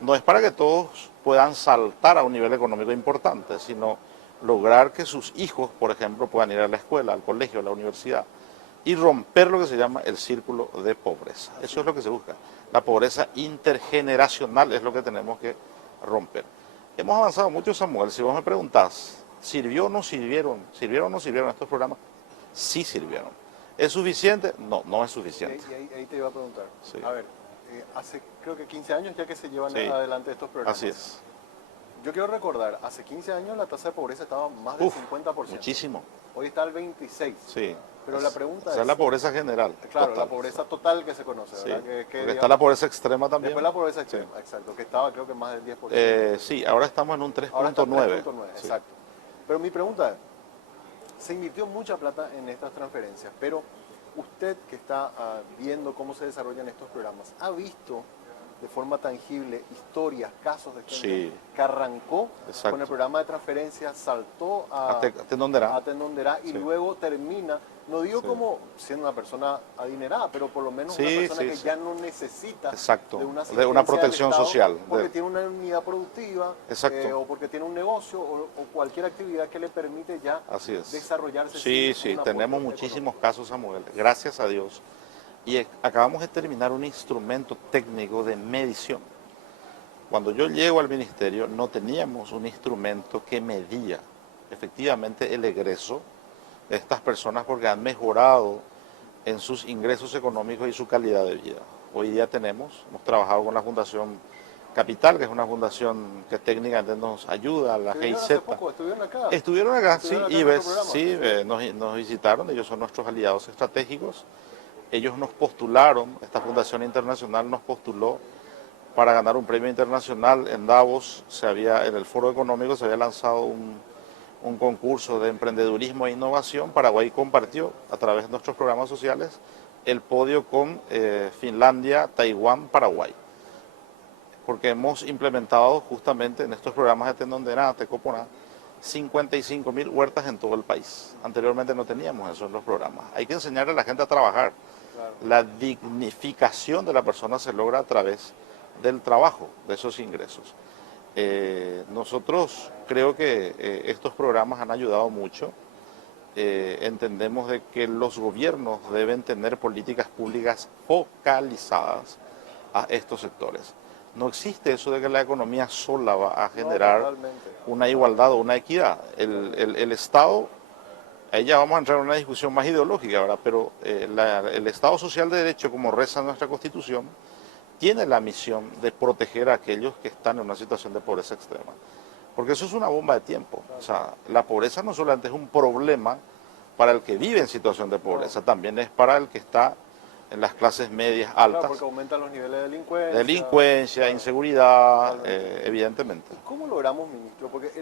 No es para que todos puedan saltar a un nivel económico importante, sino lograr que sus hijos, por ejemplo, puedan ir a la escuela, al colegio, a la universidad, y romper lo que se llama el círculo de pobreza. Eso es lo que se busca. La pobreza intergeneracional es lo que tenemos que romper. Hemos avanzado mucho, Samuel. Si vos me preguntás, ¿sirvió o no sirvieron? ¿Sirvieron o no sirvieron estos programas? Sí sirvieron. ¿Es suficiente? No, no es suficiente. Y ahí te iba a preguntar. Sí. A ver, hace creo que 15 años ya que se llevan adelante estos programas. Así es. Yo quiero recordar, hace 15 años la tasa de pobreza estaba más del 50%. Muchísimo. Hoy está al 26%. Sí. Pero la pregunta es la pobreza general. Claro, total. la pobreza total que se conoce, Sí, ¿verdad? porque está la pobreza extrema también. Después la pobreza extrema, Sí. exacto, que estaba creo que más del 10%. Sí, ahora estamos en un Ahora está 3.9. 3.9, Sí. exacto. Pero mi pregunta es, se invirtió mucha plata en estas transferencias, pero usted que está viendo cómo se desarrollan estos programas, ¿ha visto de forma tangible historias, casos de gente Sí. que arrancó Exacto. con el programa de transferencias, saltó a Tendonderá. Tendonderá y Sí. luego termina, no digo Sí. como siendo una persona adinerada, pero por lo menos Sí, una persona sí, que sí. ya no necesita Exacto, de de una asistencia protección del Estado social. porque tiene una unidad productiva Exacto. o porque tiene un negocio o cualquier actividad que le permite ya Así es. desarrollarse. Sí, sin sí, un apoyo tenemos económico. muchísimos casos, Samuel, gracias a Dios. Y acabamos de terminar un instrumento técnico de medición. Cuando yo llego al ministerio no teníamos un instrumento que medía efectivamente el egreso de estas personas porque han mejorado en sus ingresos económicos y su calidad de vida. Hoy día hemos trabajado con la Fundación Capital, que es una fundación que técnicamente nos ayuda, la Vinieron GIZ. hace poco, estuvieron acá. Estuvieron acá, sí, Estuvieron acá y en ves, nuestro sí, programa. nos visitaron, ellos son nuestros aliados estratégicos. Ellos nos postularon, esta fundación internacional nos postuló para ganar un premio internacional en Davos. En el Foro Económico se había lanzado un concurso de emprendedurismo e innovación. Paraguay compartió a través de nuestros programas sociales el podio con Finlandia, Taiwán, Paraguay. Porque hemos implementado justamente en estos programas de Tendonderá, Tecoponá, 55.000 huertas en todo el país. Anteriormente no teníamos eso en los programas. Hay que enseñarle a la gente a trabajar. Claro. La dignificación de la persona se logra a través del trabajo, de esos ingresos. Nosotros creo que estos programas han ayudado mucho. Entendemos de que los gobiernos deben tener políticas públicas focalizadas a estos sectores. No existe eso de que la economía sola va a generar una igualdad o una equidad. El Estado, ahí ya vamos a entrar en una discusión más ideológica, ¿verdad? Pero el Estado social de derecho, como reza nuestra Constitución, tiene la misión de proteger a aquellos que están en una situación de pobreza extrema. Porque eso es una bomba de tiempo. O sea, la pobreza no solamente es un problema para el que vive en situación de pobreza, también es para el que está en las clases medias altas. Claro, porque aumentan los niveles de delincuencia. Delincuencia, claro. Inseguridad, evidentemente. ¿Y cómo logramos, ministro? Porque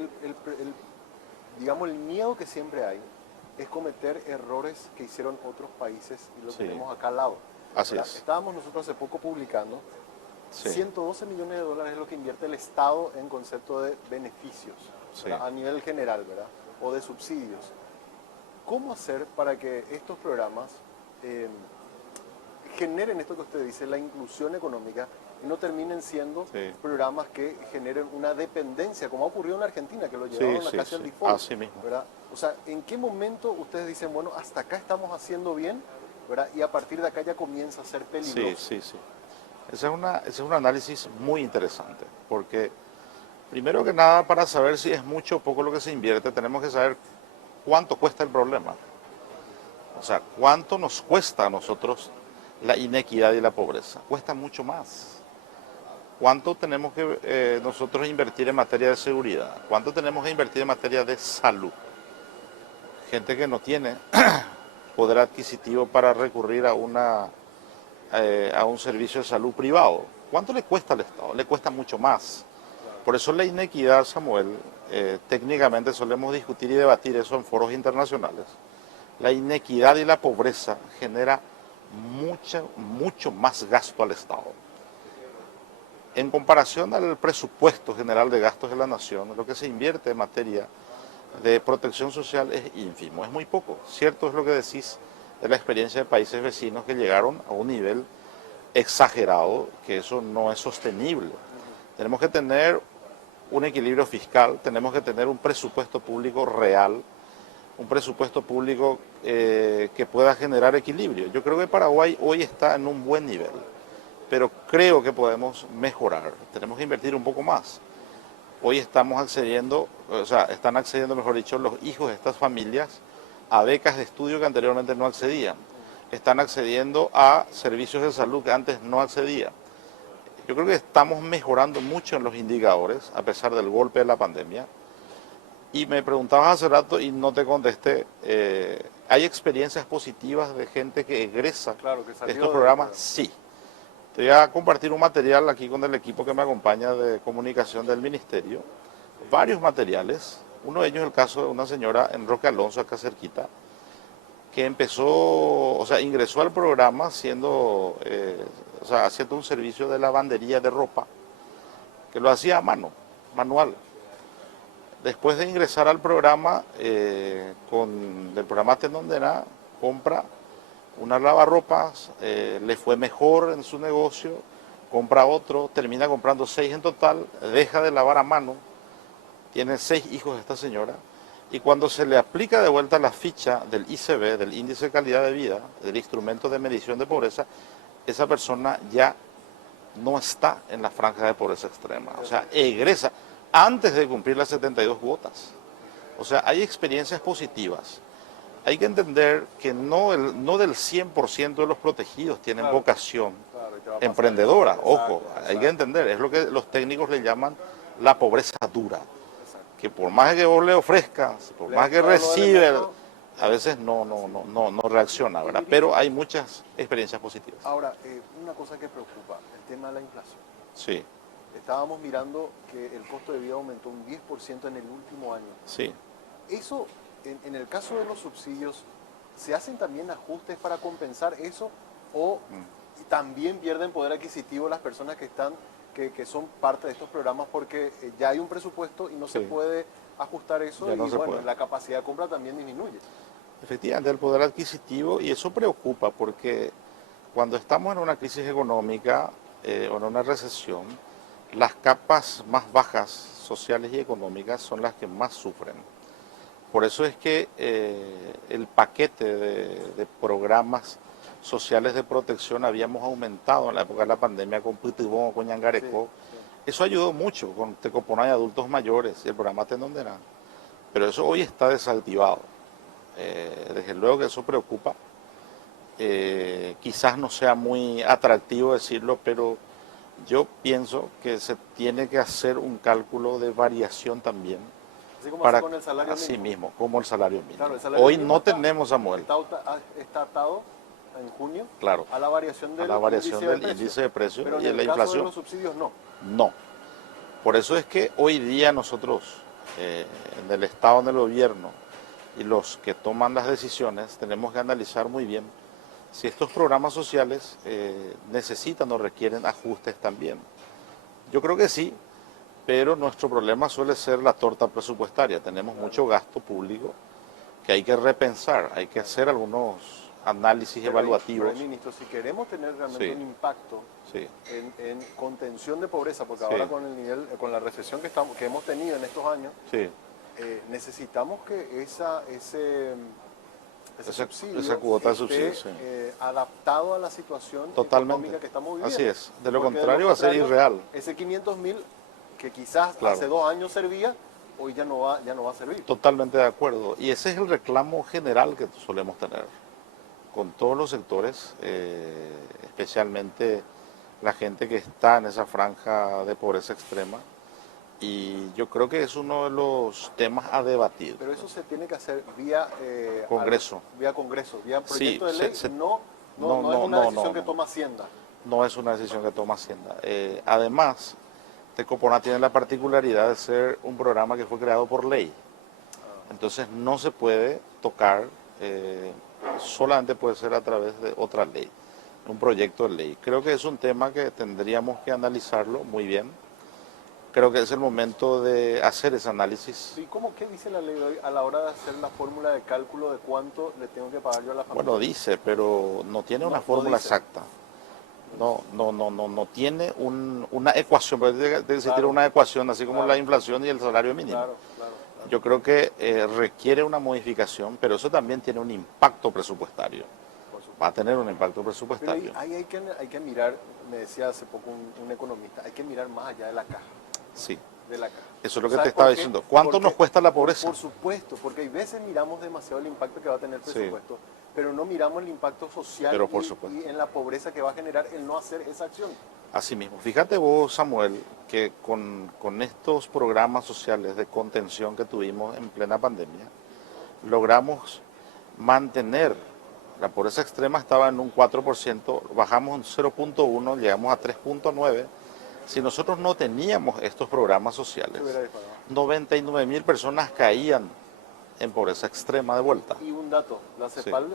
digamos, el miedo que siempre hay es cometer errores que hicieron otros países y lo tenemos acá al lado. Así es. Estábamos nosotros hace poco publicando, 112 millones de dólares es lo que invierte el Estado en concepto de beneficios, a nivel general, ¿verdad? O de subsidios. ¿Cómo hacer para que estos programas generen esto que usted dice, la inclusión económica, y no terminen siendo programas que generen una dependencia, como ha ocurrido en Argentina, que lo llevaron a casi al default? Así mismo. ¿Verdad? O sea, ¿en qué momento ustedes dicen, bueno, hasta acá estamos haciendo bien, ¿verdad? Y a partir de acá ya comienza a ser peligroso? Sí. Ese es un análisis muy interesante, porque primero que nada, para saber si es mucho o poco lo que se invierte, tenemos que saber cuánto cuesta el problema. O sea, cuánto nos cuesta a nosotros la inequidad y la pobreza. Cuesta mucho más. ¿Cuánto tenemos que nosotros invertir en materia de seguridad? ¿Cuánto tenemos que invertir en materia de salud? Gente que no tiene poder adquisitivo para recurrir a un servicio de salud privado. ¿Cuánto le cuesta al Estado? Le cuesta mucho más. Por eso la inequidad, Samuel, técnicamente solemos discutir y debatir eso en foros internacionales. La inequidad y la pobreza genera mucho más gasto al Estado. En comparación al presupuesto general de gastos de la nación, lo que se invierte en materia de protección social es ínfimo, es muy poco. Cierto es lo que decís de la experiencia de países vecinos que llegaron a un nivel exagerado, que eso no es sostenible. Tenemos que tener un equilibrio fiscal, tenemos que tener un presupuesto público real, un presupuesto público que pueda generar equilibrio. Yo creo que Paraguay hoy está en un buen nivel, pero creo que podemos mejorar, tenemos que invertir un poco más. Hoy están accediendo, mejor dicho, los hijos de estas familias a becas de estudio que anteriormente no accedían. Están accediendo a servicios de salud que antes no accedían. Yo creo que estamos mejorando mucho en los indicadores, a pesar del golpe de la pandemia. Y me preguntabas hace rato y no te contesté, ¿hay experiencias positivas de gente que egresa Claro, que de salió estos de- programas? Sí. Te voy a compartir un material aquí con el equipo que me acompaña de comunicación del ministerio. Varios materiales. Uno de ellos es el caso de una señora en Roque Alonso, acá cerquita, que empezó, o sea, ingresó al programa haciendo un servicio de lavandería de ropa, que lo hacía a mano, manual. Después de ingresar al programa, del programa Tendondera, compra una lavarropas, le fue mejor en su negocio, compra otro, termina comprando 6 en total, deja de lavar a mano, tiene 6 hijos esta señora, y cuando se le aplica de vuelta la ficha del ICB, del Índice de Calidad de Vida, del instrumento de medición de pobreza, esa persona ya no está en la franja de pobreza extrema, o sea, egresa antes de cumplir las 72 cuotas. O sea, hay experiencias positivas. Hay que entender que no del 100% de los protegidos tienen Claro, vocación claro, y te va a pasar emprendedora, eso. ojo, Exacto, hay que entender, es lo que los técnicos le llaman la pobreza dura, que por más que vos le ofrezcas, por Le más que das todos los recibe, elementos. a veces no reacciona, ¿verdad? Pero hay muchas experiencias positivas. Ahora, una cosa que preocupa, el tema de la inflación. Sí, Estábamos mirando que el costo de vida aumentó un 10% en el último año. sí. Eso, en el caso de los subsidios, ¿se hacen también ajustes para compensar eso? ¿O también pierden poder adquisitivo las personas que son parte de estos programas porque ya hay un presupuesto y no se Sí. puede ajustar eso Ya no y se bueno, puede. la capacidad de compra también disminuye? Efectivamente, el poder adquisitivo, y eso preocupa porque cuando estamos en una crisis económica o en una recesión, las capas más bajas sociales y económicas son las que más sufren. Por eso es que el paquete de programas sociales de protección habíamos aumentado en la época de la pandemia con Pitibón, con Ñangarecó. Eso ayudó mucho con Tecopona y adultos mayores, y el programa Tendondera. Pero eso hoy está desactivado. Desde luego que eso preocupa. Quizás no sea muy atractivo decirlo, pero yo pienso que se tiene que hacer un cálculo de variación también. Así como Para así con el salario así mínimo. mismo, como el salario mínimo. Claro, el salario Hoy mínimo no está- tenemos, Samuel, Está atado en junio claro, a la variación a del la variación índice del de precio. índice de precios Pero y en de el la caso de inflación. los subsidios no. No. Por eso es que hoy día nosotros, en el Estado, en el gobierno, y los que toman las decisiones, tenemos que analizar muy bien si estos programas sociales necesitan o requieren ajustes también. Yo creo que sí, pero nuestro problema suele ser la torta presupuestaria. Tenemos mucho gasto público que hay que repensar, hay que hacer algunos análisis evaluativos. Pero, ministro, si queremos tener realmente Sí. un impacto Sí, en contención de pobreza, porque Sí. ahora con el nivel, con la recesión que hemos tenido en estos años, sí. necesitamos que ese subsidio esa cuota de esté, subsidio, sí. adaptado a la situación Totalmente. económica que estamos viviendo. Así es. De lo Porque contrario va a ser contrario, irreal. Ese 500.000 que quizás Claro. hace 2 años servía, hoy ya no va a servir. Totalmente de acuerdo. Y ese es el reclamo general que solemos tener con todos los sectores, especialmente la gente que está en esa franja de pobreza extrema. Y yo creo que es uno de los temas a debatir. Pero eso se tiene que hacer vía Congreso. vía Congreso, vía Sí, proyecto de ley, no es una decisión que toma Hacienda. No es una decisión que toma Hacienda. Además, Tecopona tiene la particularidad de ser un programa que fue creado por ley. Entonces no se puede tocar, solamente puede ser a través de otra ley, un proyecto de ley. Creo que es un tema que tendríamos que analizarlo muy bien. Creo que es el momento de hacer ese análisis. ¿Y qué dice la ley hoy a la hora de hacer la fórmula de cálculo de cuánto le tengo que pagar yo a la familia? Bueno, dice, pero no tiene una No fórmula dice. exacta. No tiene una ecuación, pero tiene que existir Claro. una ecuación, así como Claro. la inflación y el salario mínimo. Claro. Yo creo que requiere una modificación, pero eso también tiene un impacto presupuestario. Por supuesto. Va a tener un impacto Pero presupuestario. ahí hay que mirar, me decía hace poco un economista, hay que mirar más allá de la caja. Sí, De la caja. eso es lo que ¿Sabes te estaba por qué? diciendo. ¿Cuánto Porque- nos cuesta la pobreza? Por supuesto, porque hay veces miramos demasiado el impacto que va a tener el Sí. presupuesto, pero no miramos el impacto social Pero por supuesto. y en la pobreza que va a generar el no hacer esa acción. Así mismo. Fíjate vos, Samuel, que con estos programas sociales de contención que tuvimos en plena pandemia, logramos mantener, la pobreza extrema estaba en un 4%, bajamos en 0.1, llegamos a 3.9. Si nosotros no teníamos estos programas sociales, 99.000 personas caían en pobreza extrema de vuelta. Y un dato, la CEPAL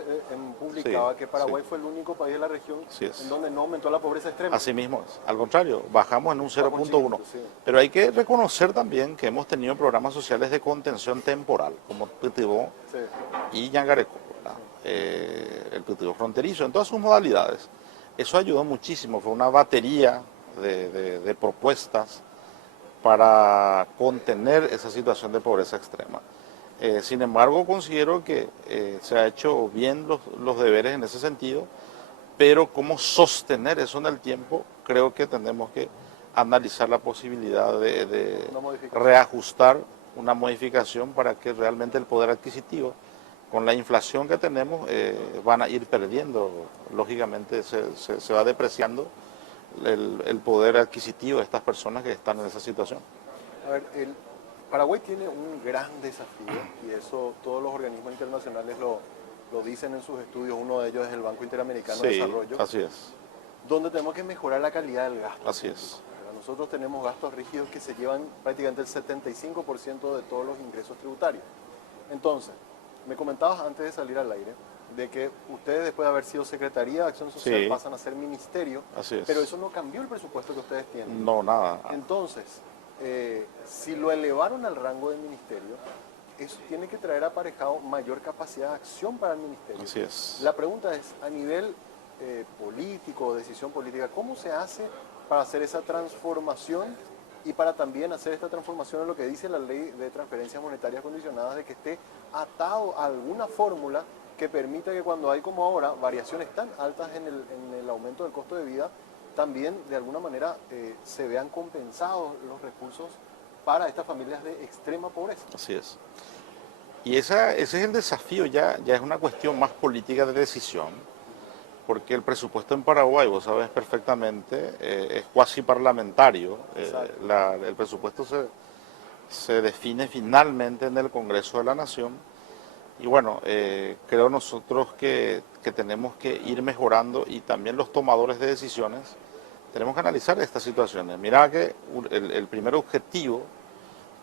publicaba que Paraguay fue el único país de la región en donde no aumentó la pobreza extrema. Así mismo es. Al contrario, bajamos en un 0.1. Pero hay que reconocer también que hemos tenido programas sociales de contención temporal, como Pitibó y Yangareco, el Pitibó fronterizo, en todas sus modalidades. Eso ayudó muchísimo, fue una batería de propuestas para contener esa situación de pobreza extrema. Sin embargo, considero que se ha hecho bien los deberes en ese sentido, pero cómo sostener eso en el tiempo, creo que tenemos que analizar la posibilidad de reajustar una modificación para que realmente el poder adquisitivo, con la inflación que tenemos, van a ir perdiendo, lógicamente se va depreciando el poder adquisitivo de estas personas que están en esa situación. A ver, Paraguay tiene un gran desafío y eso todos los organismos internacionales lo dicen en sus estudios. Uno de ellos es el Banco Interamericano de Desarrollo. Así es. Donde tenemos que mejorar la calidad del gasto. Así es. Nosotros tenemos gastos rígidos que se llevan prácticamente el 75% de todos los ingresos tributarios. Entonces, me comentabas antes de salir al aire de que ustedes, después de haber sido Secretaría de Acción Social, pasan a ser Ministerio. Así es. Pero eso no cambió el presupuesto que ustedes tienen. No, nada. Entonces, si lo elevaron al rango de ministerio, eso tiene que traer aparejado mayor capacidad de acción para el ministerio. Así es. La pregunta es, a nivel político, decisión política, ¿cómo se hace para hacer esa transformación y para también hacer esta transformación en lo que dice la ley de transferencias monetarias condicionadas, de que esté atado a alguna fórmula que permita que cuando hay, como ahora, variaciones tan altas en el aumento del costo de vida, también de alguna manera se vean compensados los recursos para estas familias de extrema pobreza? Así es. Y ese es el desafío, ya es una cuestión más política de decisión, porque el presupuesto en Paraguay, vos sabes perfectamente, es cuasi parlamentario. El presupuesto se define finalmente en el Congreso de la Nación. Y bueno, creo nosotros que tenemos que ir mejorando, y también los tomadores de decisiones tenemos que analizar estas situaciones. Mira que el primer objetivo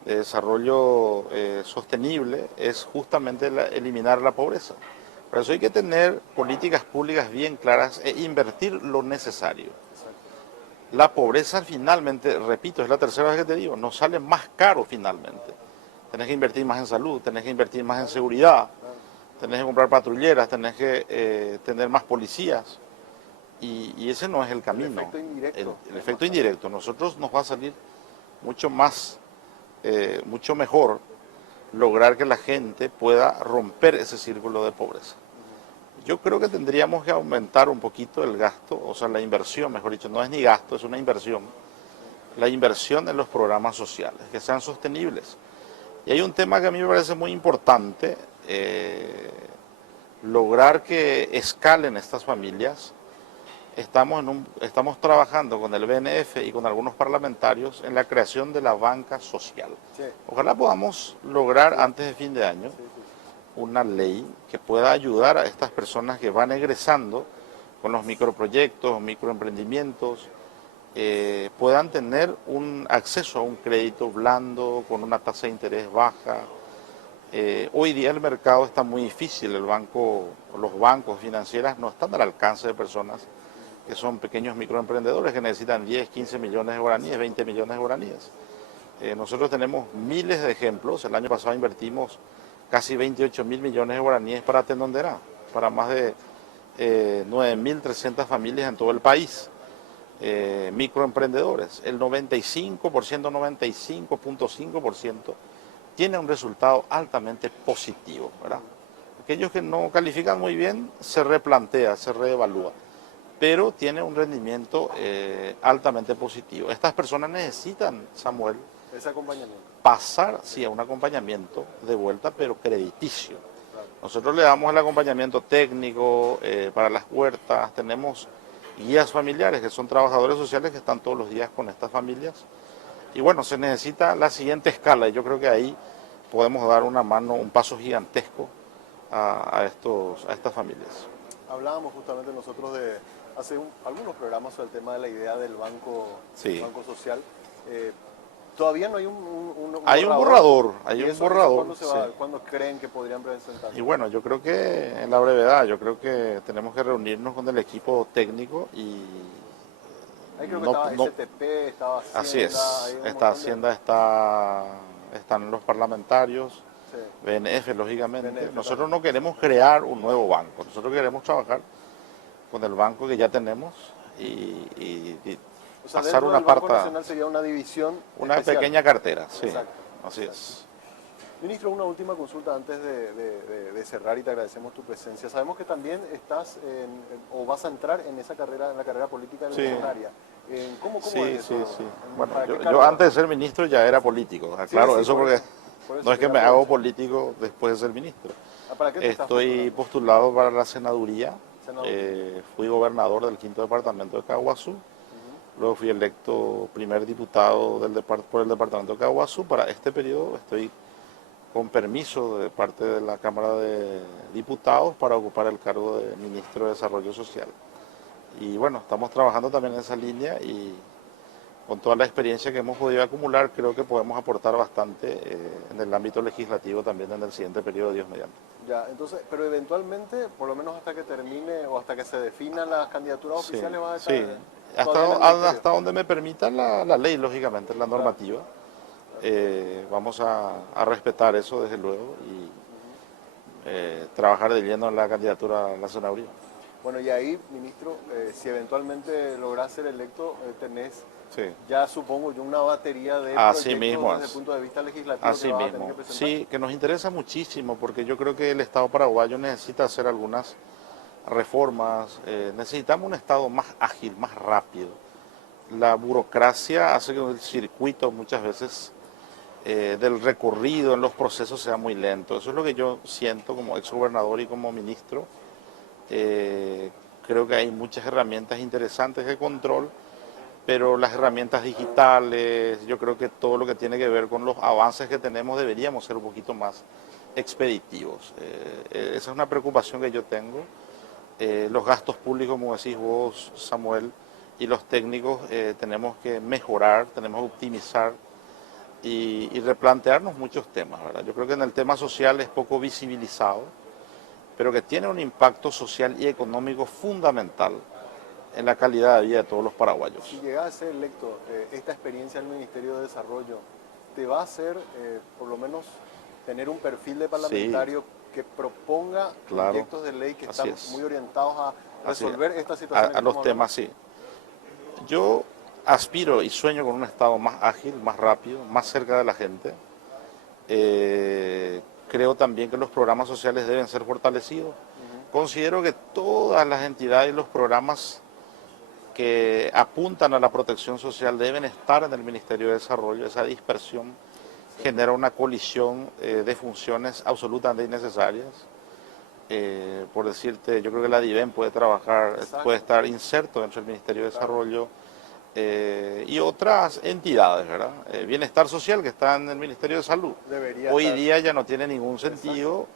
de desarrollo sostenible es justamente eliminar la pobreza. Por eso hay que tener políticas públicas bien claras e invertir lo necesario. La pobreza finalmente, repito, es la tercera vez que te digo, nos sale más caro finalmente. Tenés que invertir más en salud, tenés que invertir más en seguridad, tenés que comprar patrulleras, tenés que tener más policías. Y ese no es el camino. El efecto indirecto. El efecto indirecto. Nosotros nos va a salir mucho mejor lograr que la gente pueda romper ese círculo de pobreza. Yo creo que tendríamos que aumentar un poquito el gasto, o sea, la inversión, mejor dicho, no es ni gasto, es una inversión. La inversión en los programas sociales, que sean sostenibles. Y hay un tema que a mí me parece muy importante, lograr que escalen estas familias. Estamos trabajando con el BNF y con algunos parlamentarios en la creación de la banca social. Ojalá podamos lograr antes de fin de año una ley que pueda ayudar a estas personas que van egresando con los microproyectos, microemprendimientos, puedan tener un acceso a un crédito blando con una tasa de interés baja. Hoy día el mercado está muy difícil, los bancos financieros no están al alcance de personas que son pequeños microemprendedores que necesitan 10, 15 millones de guaraníes, 20 millones de guaraníes. Nosotros tenemos miles de ejemplos. El año pasado invertimos casi 28.000 millones de guaraníes para Tendondera, para más de 9.300 familias en todo el país. Microemprendedores, el 95.5% tiene un resultado altamente positivo, ¿verdad? Aquellos que no califican muy bien se replantea, se reevalúa, pero tiene un rendimiento altamente positivo. Estas personas necesitan, Samuel, ese acompañamiento. Pasar, sí, a un acompañamiento de vuelta, pero crediticio. Nosotros le damos el acompañamiento técnico para las huertas, tenemos guías familiares, que son trabajadores sociales que están todos los días con estas familias. Y bueno, se necesita la siguiente escala y yo creo que ahí podemos dar una mano, un paso gigantesco a estas familias. Hablábamos justamente nosotros de hace algunos programas sobre el tema de la idea del banco, Sí. banco social. Todavía no hay Hay un borrador, ¿Cuándo, sí. ¿Cuándo creen que podrían presentarlo? Y bueno, yo creo que en la brevedad, yo creo que tenemos que reunirnos con el equipo técnico y Ahí creo que estaba STP, estaba Hacienda. Así es, hay un está montón de- Hacienda, están los parlamentarios, Sí. BNF lógicamente. BNF Nosotros también. no queremos crear un nuevo banco, nosotros queremos trabajar con el banco que ya tenemos y O sea, pasar dentro una del Banco parte, Nacional sería una división una especial. pequeña cartera, sí, Exacto, así exacto. es. Ministro, una última consulta antes de cerrar y te agradecemos tu presencia. Sabemos que también estás o vas a entrar en esa carrera, en la carrera política Sí. revolucionaria. ¿Cómo Sí, es sí, eso? sí. Bueno, ¿Para qué yo cargo? antes de ser ministro ya era político, Sí, claro, sí, eso por porque eso. Por eso no es que quería me hago aprovechar. político después de ser ministro. ¿Para qué te estás Estoy postulando? postulado para la senaduría, Senaduría. fui gobernador del 5º departamento de Caguazú, luego fui electo primer diputado por el departamento de Caguazú. Para este periodo estoy con permiso de parte de la Cámara de Diputados para ocupar el cargo de ministro de Desarrollo Social. Y bueno, estamos trabajando también en esa línea y con toda la experiencia que hemos podido acumular, creo que podemos aportar bastante en el ámbito legislativo también en el siguiente periodo, Dios mediante. Ya, entonces, pero eventualmente, por lo menos hasta que termine o hasta que se definan las candidaturas Sí, oficiales, vas a sí. estar todavía en el ministerio. Hasta donde me permita la ley, lógicamente, la normativa. Vamos a respetar eso, desde luego, y trabajar de lleno en la candidatura a la senaduría. Bueno, y ahí, ministro, si eventualmente lográs ser electo, tenés Sí. ya, supongo yo, una batería de Así proyectos mismo desde es. el punto de vista legislativo Así que vas a tener mismo, que presentar. sí, que nos interesa muchísimo porque yo creo que el Estado paraguayo necesita hacer algunas reformas, necesitamos un Estado más ágil, más rápido. La burocracia hace que el circuito muchas veces del recorrido en los procesos sea muy lento. Eso es lo que yo siento como exgobernador y como ministro. Creo que hay muchas herramientas interesantes de control, pero las herramientas digitales, yo creo que todo lo que tiene que ver con los avances que tenemos deberíamos ser un poquito más expeditivos. Esa es una preocupación que yo tengo. Los gastos públicos, como decís vos, Samuel, y los técnicos tenemos que mejorar, tenemos que optimizar y replantearnos muchos temas, ¿verdad? Yo creo que en el tema social es poco visibilizado, pero que tiene un impacto social y económico fundamental en la calidad de vida de todos los paraguayos. Si llegas a ser electo, esta experiencia del Ministerio de Desarrollo te va a hacer, por lo menos, tener un perfil de parlamentario que proponga Claro. proyectos de ley que Así están es. muy orientados a Así es. resolver esta situación. A los temas, sí. Yo aspiro y sueño con un Estado más ágil, más rápido, más cerca de la gente. Creo también que los programas sociales deben ser fortalecidos. Considero que todas las entidades y los programas que apuntan a la protección social deben estar en el Ministerio de Desarrollo. Esa dispersión genera una colisión de funciones absolutamente innecesarias. Por decirte, yo creo que la DIVEN puede trabajar, Exacto. puede estar inserto dentro del Ministerio de Desarrollo y otras entidades, ¿verdad? Bienestar social que está en el Ministerio de Salud. Debería Hoy estar. día ya no tiene ningún sentido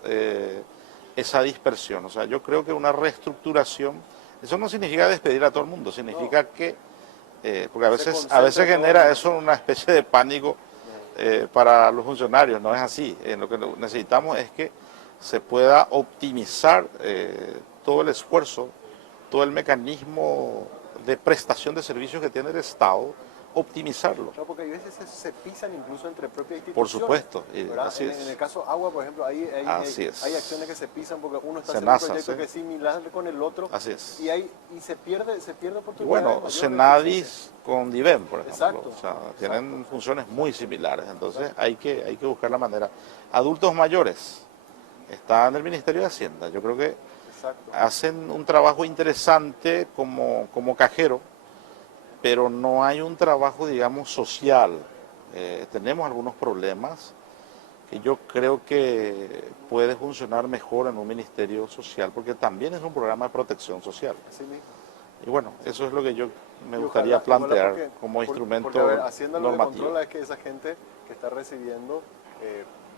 esa dispersión. O sea, yo creo que una reestructuración, eso no significa despedir a todo el mundo, significa que, porque a veces genera todo. eso una especie de pánico para los funcionarios, no es así. Lo que necesitamos es que se pueda optimizar todo el esfuerzo, todo el mecanismo de prestación de servicios que tiene el Estado, optimizarlo. No, porque a veces se pisan incluso entre propias instituciones. Por supuesto, ¿verdad? así es. En el caso agua, por ejemplo, Así es. hay acciones que se pisan porque uno está Senasa, haciendo un proyecto sí. que es similar con el otro. Así es. Y se pierde Y oportunidad. bueno, Senadis con Diven, por ejemplo. Exacto. O sea, tienen funciones muy similares, entonces hay que buscar la manera. Adultos mayores, está en el Ministerio de Hacienda. Yo creo que Exacto. hacen un trabajo interesante como cajero, pero no hay un trabajo, digamos, social. Tenemos algunos problemas que yo creo que puede funcionar mejor en un ministerio social, porque también es un programa de protección social. Así mismo. Y bueno, eso es lo que yo me Y gustaría ojalá plantear porque- como instrumento porque, a ver, Hacienda lo que normativo. controla es que esa gente que está recibiendo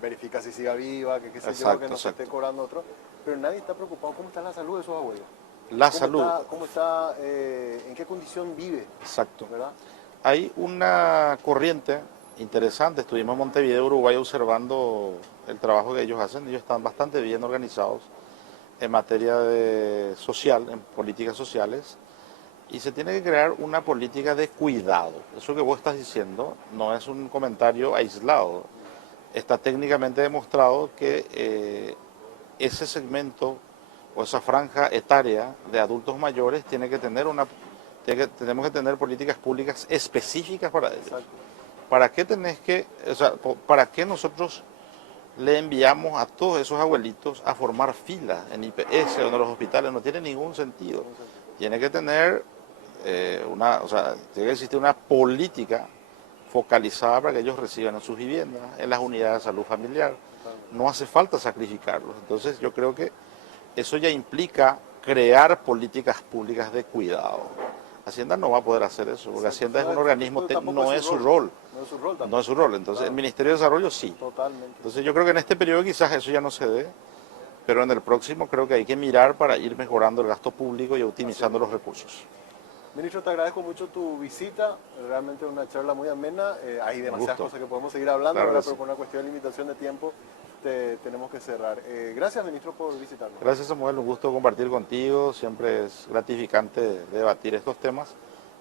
verifica si siga viva, que qué sé yo, Exacto, que no se exacto. esté cobrando otro. Pero nadie está preocupado cómo está la salud de esos abuelos. La ¿Cómo salud, cómo está, en qué condición vive, exacto. ¿verdad? Hay una corriente interesante. Estuvimos en Montevideo, Uruguay, observando el trabajo que ellos hacen. Ellos están bastante bien organizados en materia de social, en políticas sociales. Y se tiene que crear una política de cuidado. Eso que vos estás diciendo no es un comentario aislado. Está técnicamente demostrado que ese segmento o esa franja etaria de adultos mayores tiene que tener tenemos que tener políticas públicas específicas para ellos. Exacto. ¿Para qué para qué nosotros le enviamos a todos esos abuelitos a formar filas en IPS o en los hospitales? No tiene ningún sentido. Tiene que tener tiene que existir una política focalizada para que ellos reciban en sus viviendas, en las unidades de salud familiar. No hace falta sacrificarlos. Entonces yo creo que eso ya implica crear políticas públicas de cuidado. Hacienda no va a poder hacer eso, porque Hacienda es un organismo, no es su rol. No es su rol tampoco. No es su rol. Entonces el Ministerio de Desarrollo sí. Totalmente. Entonces yo creo que en este periodo quizás eso ya no se dé, pero en el próximo creo que hay que mirar para ir mejorando el gasto público y optimizando los recursos. Ministro, te agradezco mucho tu visita, realmente una charla muy amena, hay demasiadas gusto. cosas que podemos seguir hablando, Claro que ¿verdad? sí. Pero por una cuestión de limitación de tiempo tenemos que cerrar. Gracias, ministro, por visitarnos. Gracias, Samuel, un gusto compartir contigo, siempre es gratificante debatir estos temas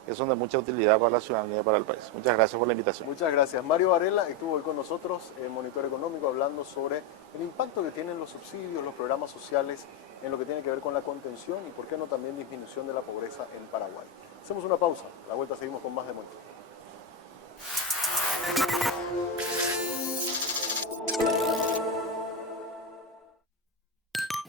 que son de mucha utilidad para la ciudadanía y para el país. Muchas gracias por la invitación. Muchas gracias. Mario Varela estuvo hoy con nosotros en Monitor Económico hablando sobre el impacto que tienen los subsidios, los programas sociales en lo que tiene que ver con la contención y por qué no también disminución de la pobreza en Paraguay. Hacemos una pausa, a la vuelta seguimos con más de Monitor.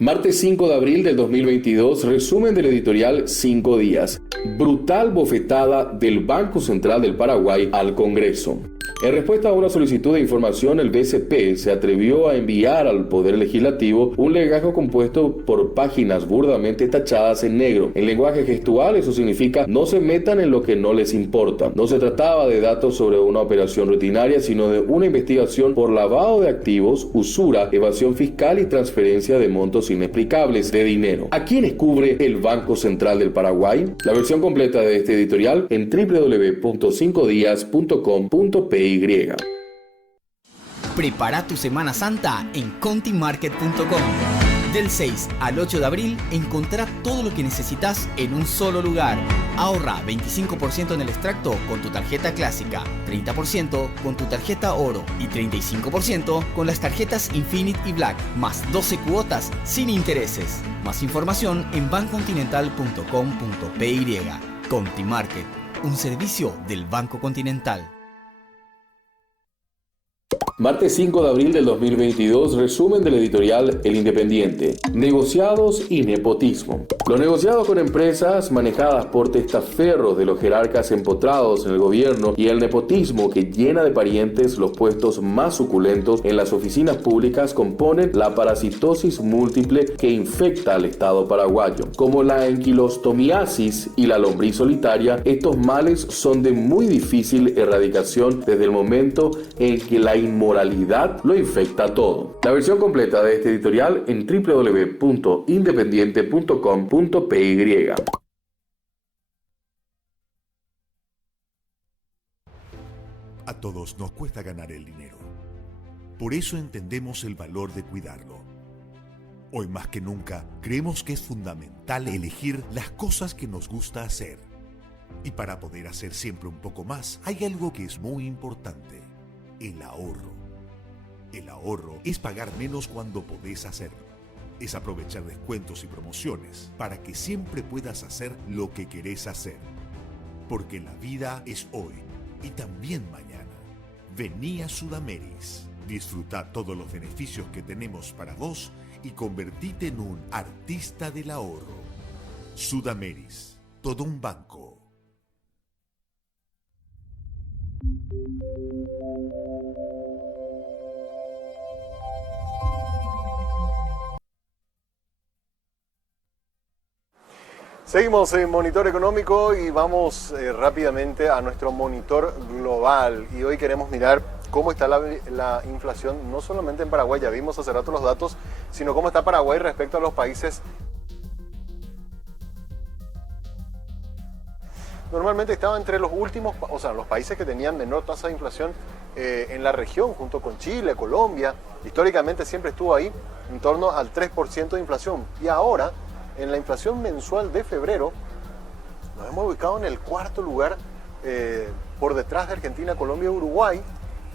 Martes 5 de abril del 2022, resumen del editorial 5 días. Brutal bofetada del Banco Central del Paraguay al Congreso. En respuesta a una solicitud de información, el BCP se atrevió a enviar al Poder Legislativo un legajo compuesto por páginas burdamente tachadas en negro. En lenguaje gestual, eso significa no se metan en lo que no les importa. No se trataba de datos sobre una operación rutinaria, sino de una investigación por lavado de activos, usura, evasión fiscal y transferencia de montos inexplicables de dinero. ¿A quiénes cubre el Banco Central del Paraguay? La versión completa de este editorial en www.5dias.com.py. Prepara tu Semana Santa en contimarket.com. Del 6 al 8 de abril encontrá todo lo que necesitas en un solo lugar. Ahorra 25% en el extracto con tu tarjeta clásica, 30% con tu tarjeta oro y 35% con las tarjetas Infinite y Black, más 12 cuotas sin intereses. Más información en bancontinental.com.py. Contimarket, un servicio del Banco Continental. Martes 5 de abril del 2022, resumen del editorial El Independiente. Negociados y nepotismo. Lo negociado con empresas manejadas por testaferros de los jerarcas empotrados en el gobierno y el nepotismo que llena de parientes los puestos más suculentos en las oficinas públicas componen la parasitosis múltiple que infecta al Estado paraguayo. Como la enquilostomiasis y la lombriz solitaria, estos males son de muy difícil erradicación desde el momento en que la inmoralidad lo infecta todo. La versión completa de este editorial en www.independiente.com.py. A todos nos cuesta ganar el dinero. Por eso entendemos el valor de cuidarlo. Hoy más que nunca, creemos que es fundamental elegir las cosas que nos gusta hacer. Y para poder hacer siempre un poco más, hay algo que es muy importante: el ahorro. El ahorro es pagar menos cuando podés hacerlo. Es aprovechar descuentos y promociones para que siempre puedas hacer lo que querés hacer. Porque la vida es hoy y también mañana. Vení a Sudameris. Disfruta todos los beneficios que tenemos para vos y convertite en un artista del ahorro. Sudameris, todo un banco. Seguimos en Monitor Económico y vamos rápidamente a nuestro monitor global. Y hoy queremos mirar cómo está la inflación, no solamente en Paraguay, ya vimos hace rato los datos, sino cómo está Paraguay respecto a los países. Normalmente estaba entre los últimos, o sea, los países que tenían menor tasa de inflación en la región, junto con Chile, Colombia. Históricamente siempre estuvo ahí, en torno al 3% de inflación. Y ahora, en la inflación mensual de febrero, nos hemos ubicado en el cuarto lugar por detrás de Argentina, Colombia y Uruguay,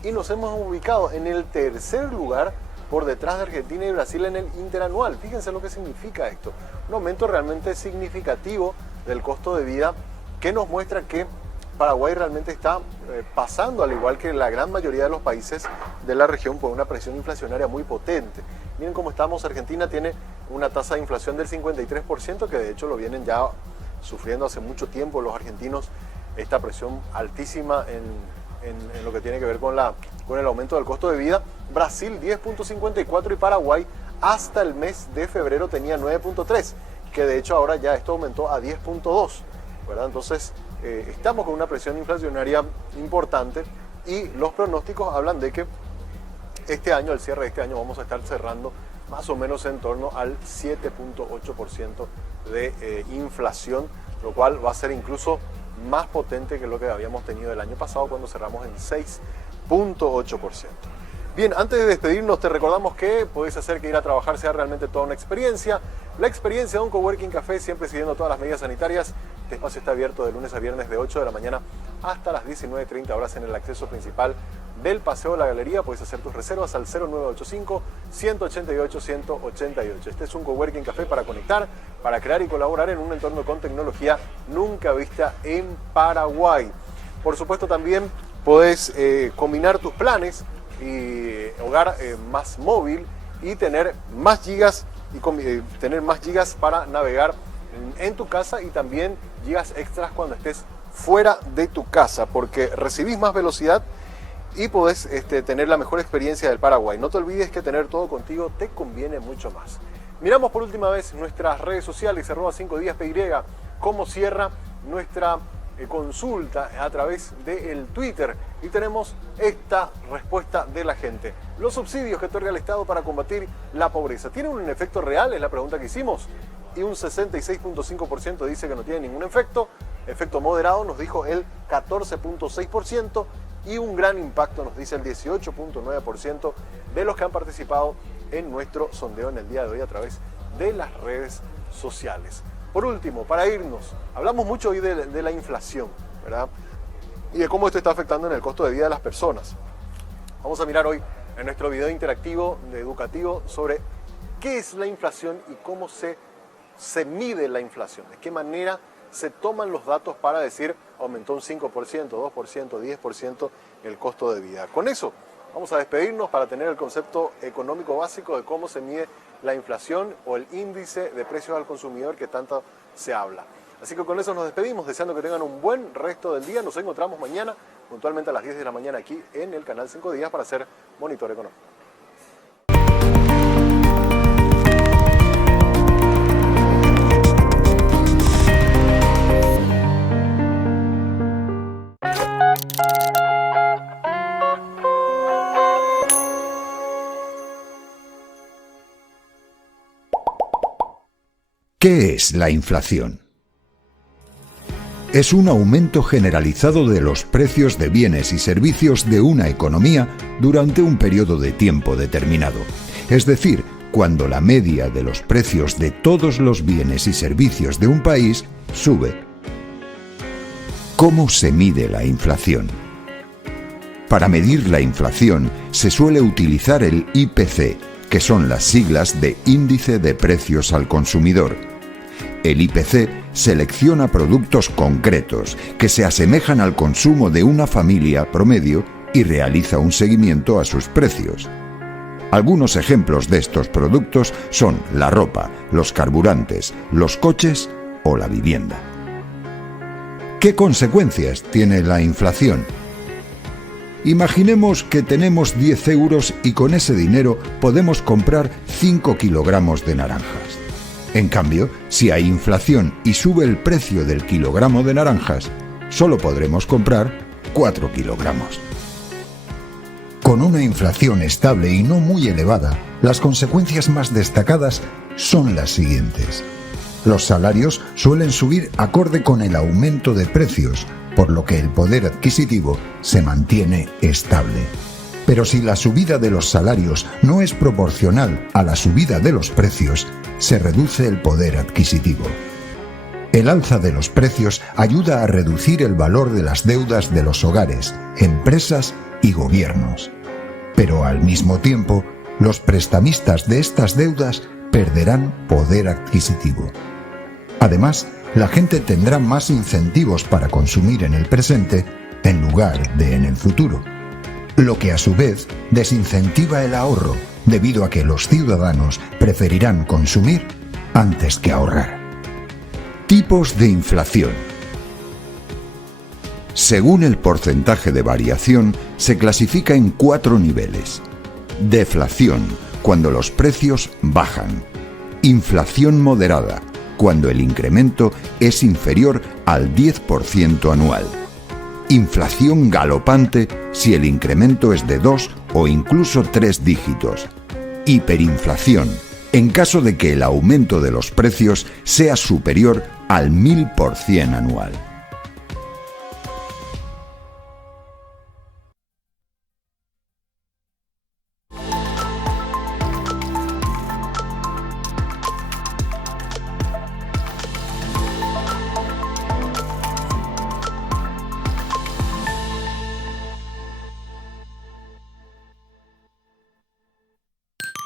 y nos hemos ubicado en el tercer lugar por detrás de Argentina y Brasil en el interanual. Fíjense lo que significa esto. Un aumento realmente significativo del costo de vida que nos muestra que Paraguay realmente está pasando, al igual que la gran mayoría de los países de la región, por una presión inflacionaria muy potente. Miren cómo estamos. Argentina tiene una tasa de inflación del 53%, que de hecho lo vienen ya sufriendo hace mucho tiempo los argentinos, esta presión altísima en lo que tiene que ver con el aumento del costo de vida. Brasil 10.54 y Paraguay hasta el mes de febrero tenía 9.3, que de hecho ahora ya esto aumentó a 10.2, ¿verdad? Entonces estamos con una presión inflacionaria importante y los pronósticos hablan de que este año, al cierre de este año, vamos a estar cerrando más o menos en torno al 7.8% de inflación, lo cual va a ser incluso más potente que lo que habíamos tenido el año pasado cuando cerramos en 6.8%. Bien, antes de despedirnos te recordamos que podés hacer que ir a trabajar sea realmente toda una experiencia. La experiencia de un coworking café, siempre siguiendo todas las medidas sanitarias. Este espacio está abierto de lunes a viernes de 8 de la mañana hasta las 19:30 horas en el acceso principal del Paseo de la Galería. Puedes hacer tus reservas al 0985-188-188. Este es un coworking café para conectar, para crear y colaborar en un entorno con tecnología nunca vista en Paraguay. Por supuesto también podés combinar tus planes y hogar más móvil y tener más gigas para navegar en tu casa, y también gigas extras cuando estés fuera de tu casa, porque recibís más velocidad y podés tener la mejor experiencia del Paraguay. No te olvides que tener todo contigo te conviene mucho más. Miramos por última vez nuestras redes sociales, @5díaspy, cómo cierra nuestra consulta a través del Twitter, y tenemos esta respuesta de la gente. Los subsidios que otorga el Estado para combatir la pobreza, ¿tienen un efecto real? Es la pregunta que hicimos, y un 66.5% dice que no tiene ningún efecto moderado nos dijo el 14.6%, y un gran impacto nos dice el 18.9% de los que han participado en nuestro sondeo en el día de hoy a través de las redes sociales. Por último, para irnos, hablamos mucho hoy de la inflación, ¿verdad? Y de cómo esto está afectando en el costo de vida de las personas. Vamos a mirar hoy en nuestro video interactivo, educativo, sobre qué es la inflación y cómo se mide la inflación. De qué manera se toman los datos para decir aumentó un 5%, 2%, 10% el costo de vida. Con eso vamos a despedirnos para tener el concepto económico básico de cómo se mide la inflación o el índice de precios al consumidor que tanto se habla. Así que con eso nos despedimos, deseando que tengan un buen resto del día. Nos encontramos mañana puntualmente a las 10 de la mañana aquí en el canal 5 Días para hacer Monitor Económico. ¿Qué es la inflación? Es un aumento generalizado de los precios de bienes y servicios de una economía durante un periodo de tiempo determinado. Es decir, cuando la media de los precios de todos los bienes y servicios de un país sube. ¿Cómo se mide la inflación? Para medir la inflación se suele utilizar el IPC, que son las siglas de Índice de Precios al Consumidor. El IPC selecciona productos concretos que se asemejan al consumo de una familia promedio y realiza un seguimiento a sus precios. Algunos ejemplos de estos productos son la ropa, los carburantes, los coches o la vivienda. ¿Qué consecuencias tiene la inflación? Imaginemos que tenemos 10 euros y con ese dinero podemos comprar 5 kilogramos de naranjas. En cambio, si hay inflación y sube el precio del kilogramo de naranjas, solo podremos comprar 4 kilogramos. Con una inflación estable y no muy elevada, las consecuencias más destacadas son las siguientes. Los salarios suelen subir acorde con el aumento de precios, por lo que el poder adquisitivo se mantiene estable. Pero si la subida de los salarios no es proporcional a la subida de los precios, se reduce el poder adquisitivo. El alza de los precios ayuda a reducir el valor de las deudas de los hogares, empresas y gobiernos. Pero al mismo tiempo, los prestamistas de estas deudas perderán poder adquisitivo. Además, la gente tendrá más incentivos para consumir en el presente en lugar de en el futuro, lo que a su vez desincentiva el ahorro debido a que los ciudadanos preferirán consumir antes que ahorrar. Tipos de inflación. Según el porcentaje de variación, se clasifica en 4 niveles. Deflación, cuando los precios bajan. Inflación moderada, cuando el incremento es inferior al 10% anual. Inflación galopante, si el incremento es de 2 o incluso 3 dígitos. Hiperinflación, en caso de que el aumento de los precios sea superior al 1000% anual.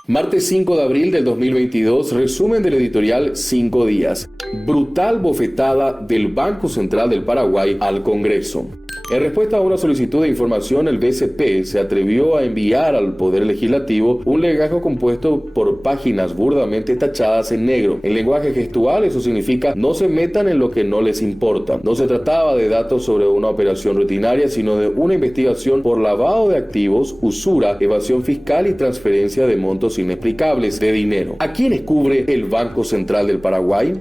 Martes 5 de abril del 2022, resumen del editorial 5 días. Brutal bofetada del Banco Central del Paraguay al Congreso. En respuesta a una solicitud de información, el BCP se atrevió a enviar al Poder Legislativo un legajo compuesto por páginas burdamente tachadas en negro. En lenguaje gestual, eso significa no se metan en lo que no les importa. No se trataba de datos sobre una operación rutinaria, sino de una investigación por lavado de activos, usura, evasión fiscal y transferencia de montos inexplicables de dinero. ¿A quiénes cubre el Banco Central del Paraguay?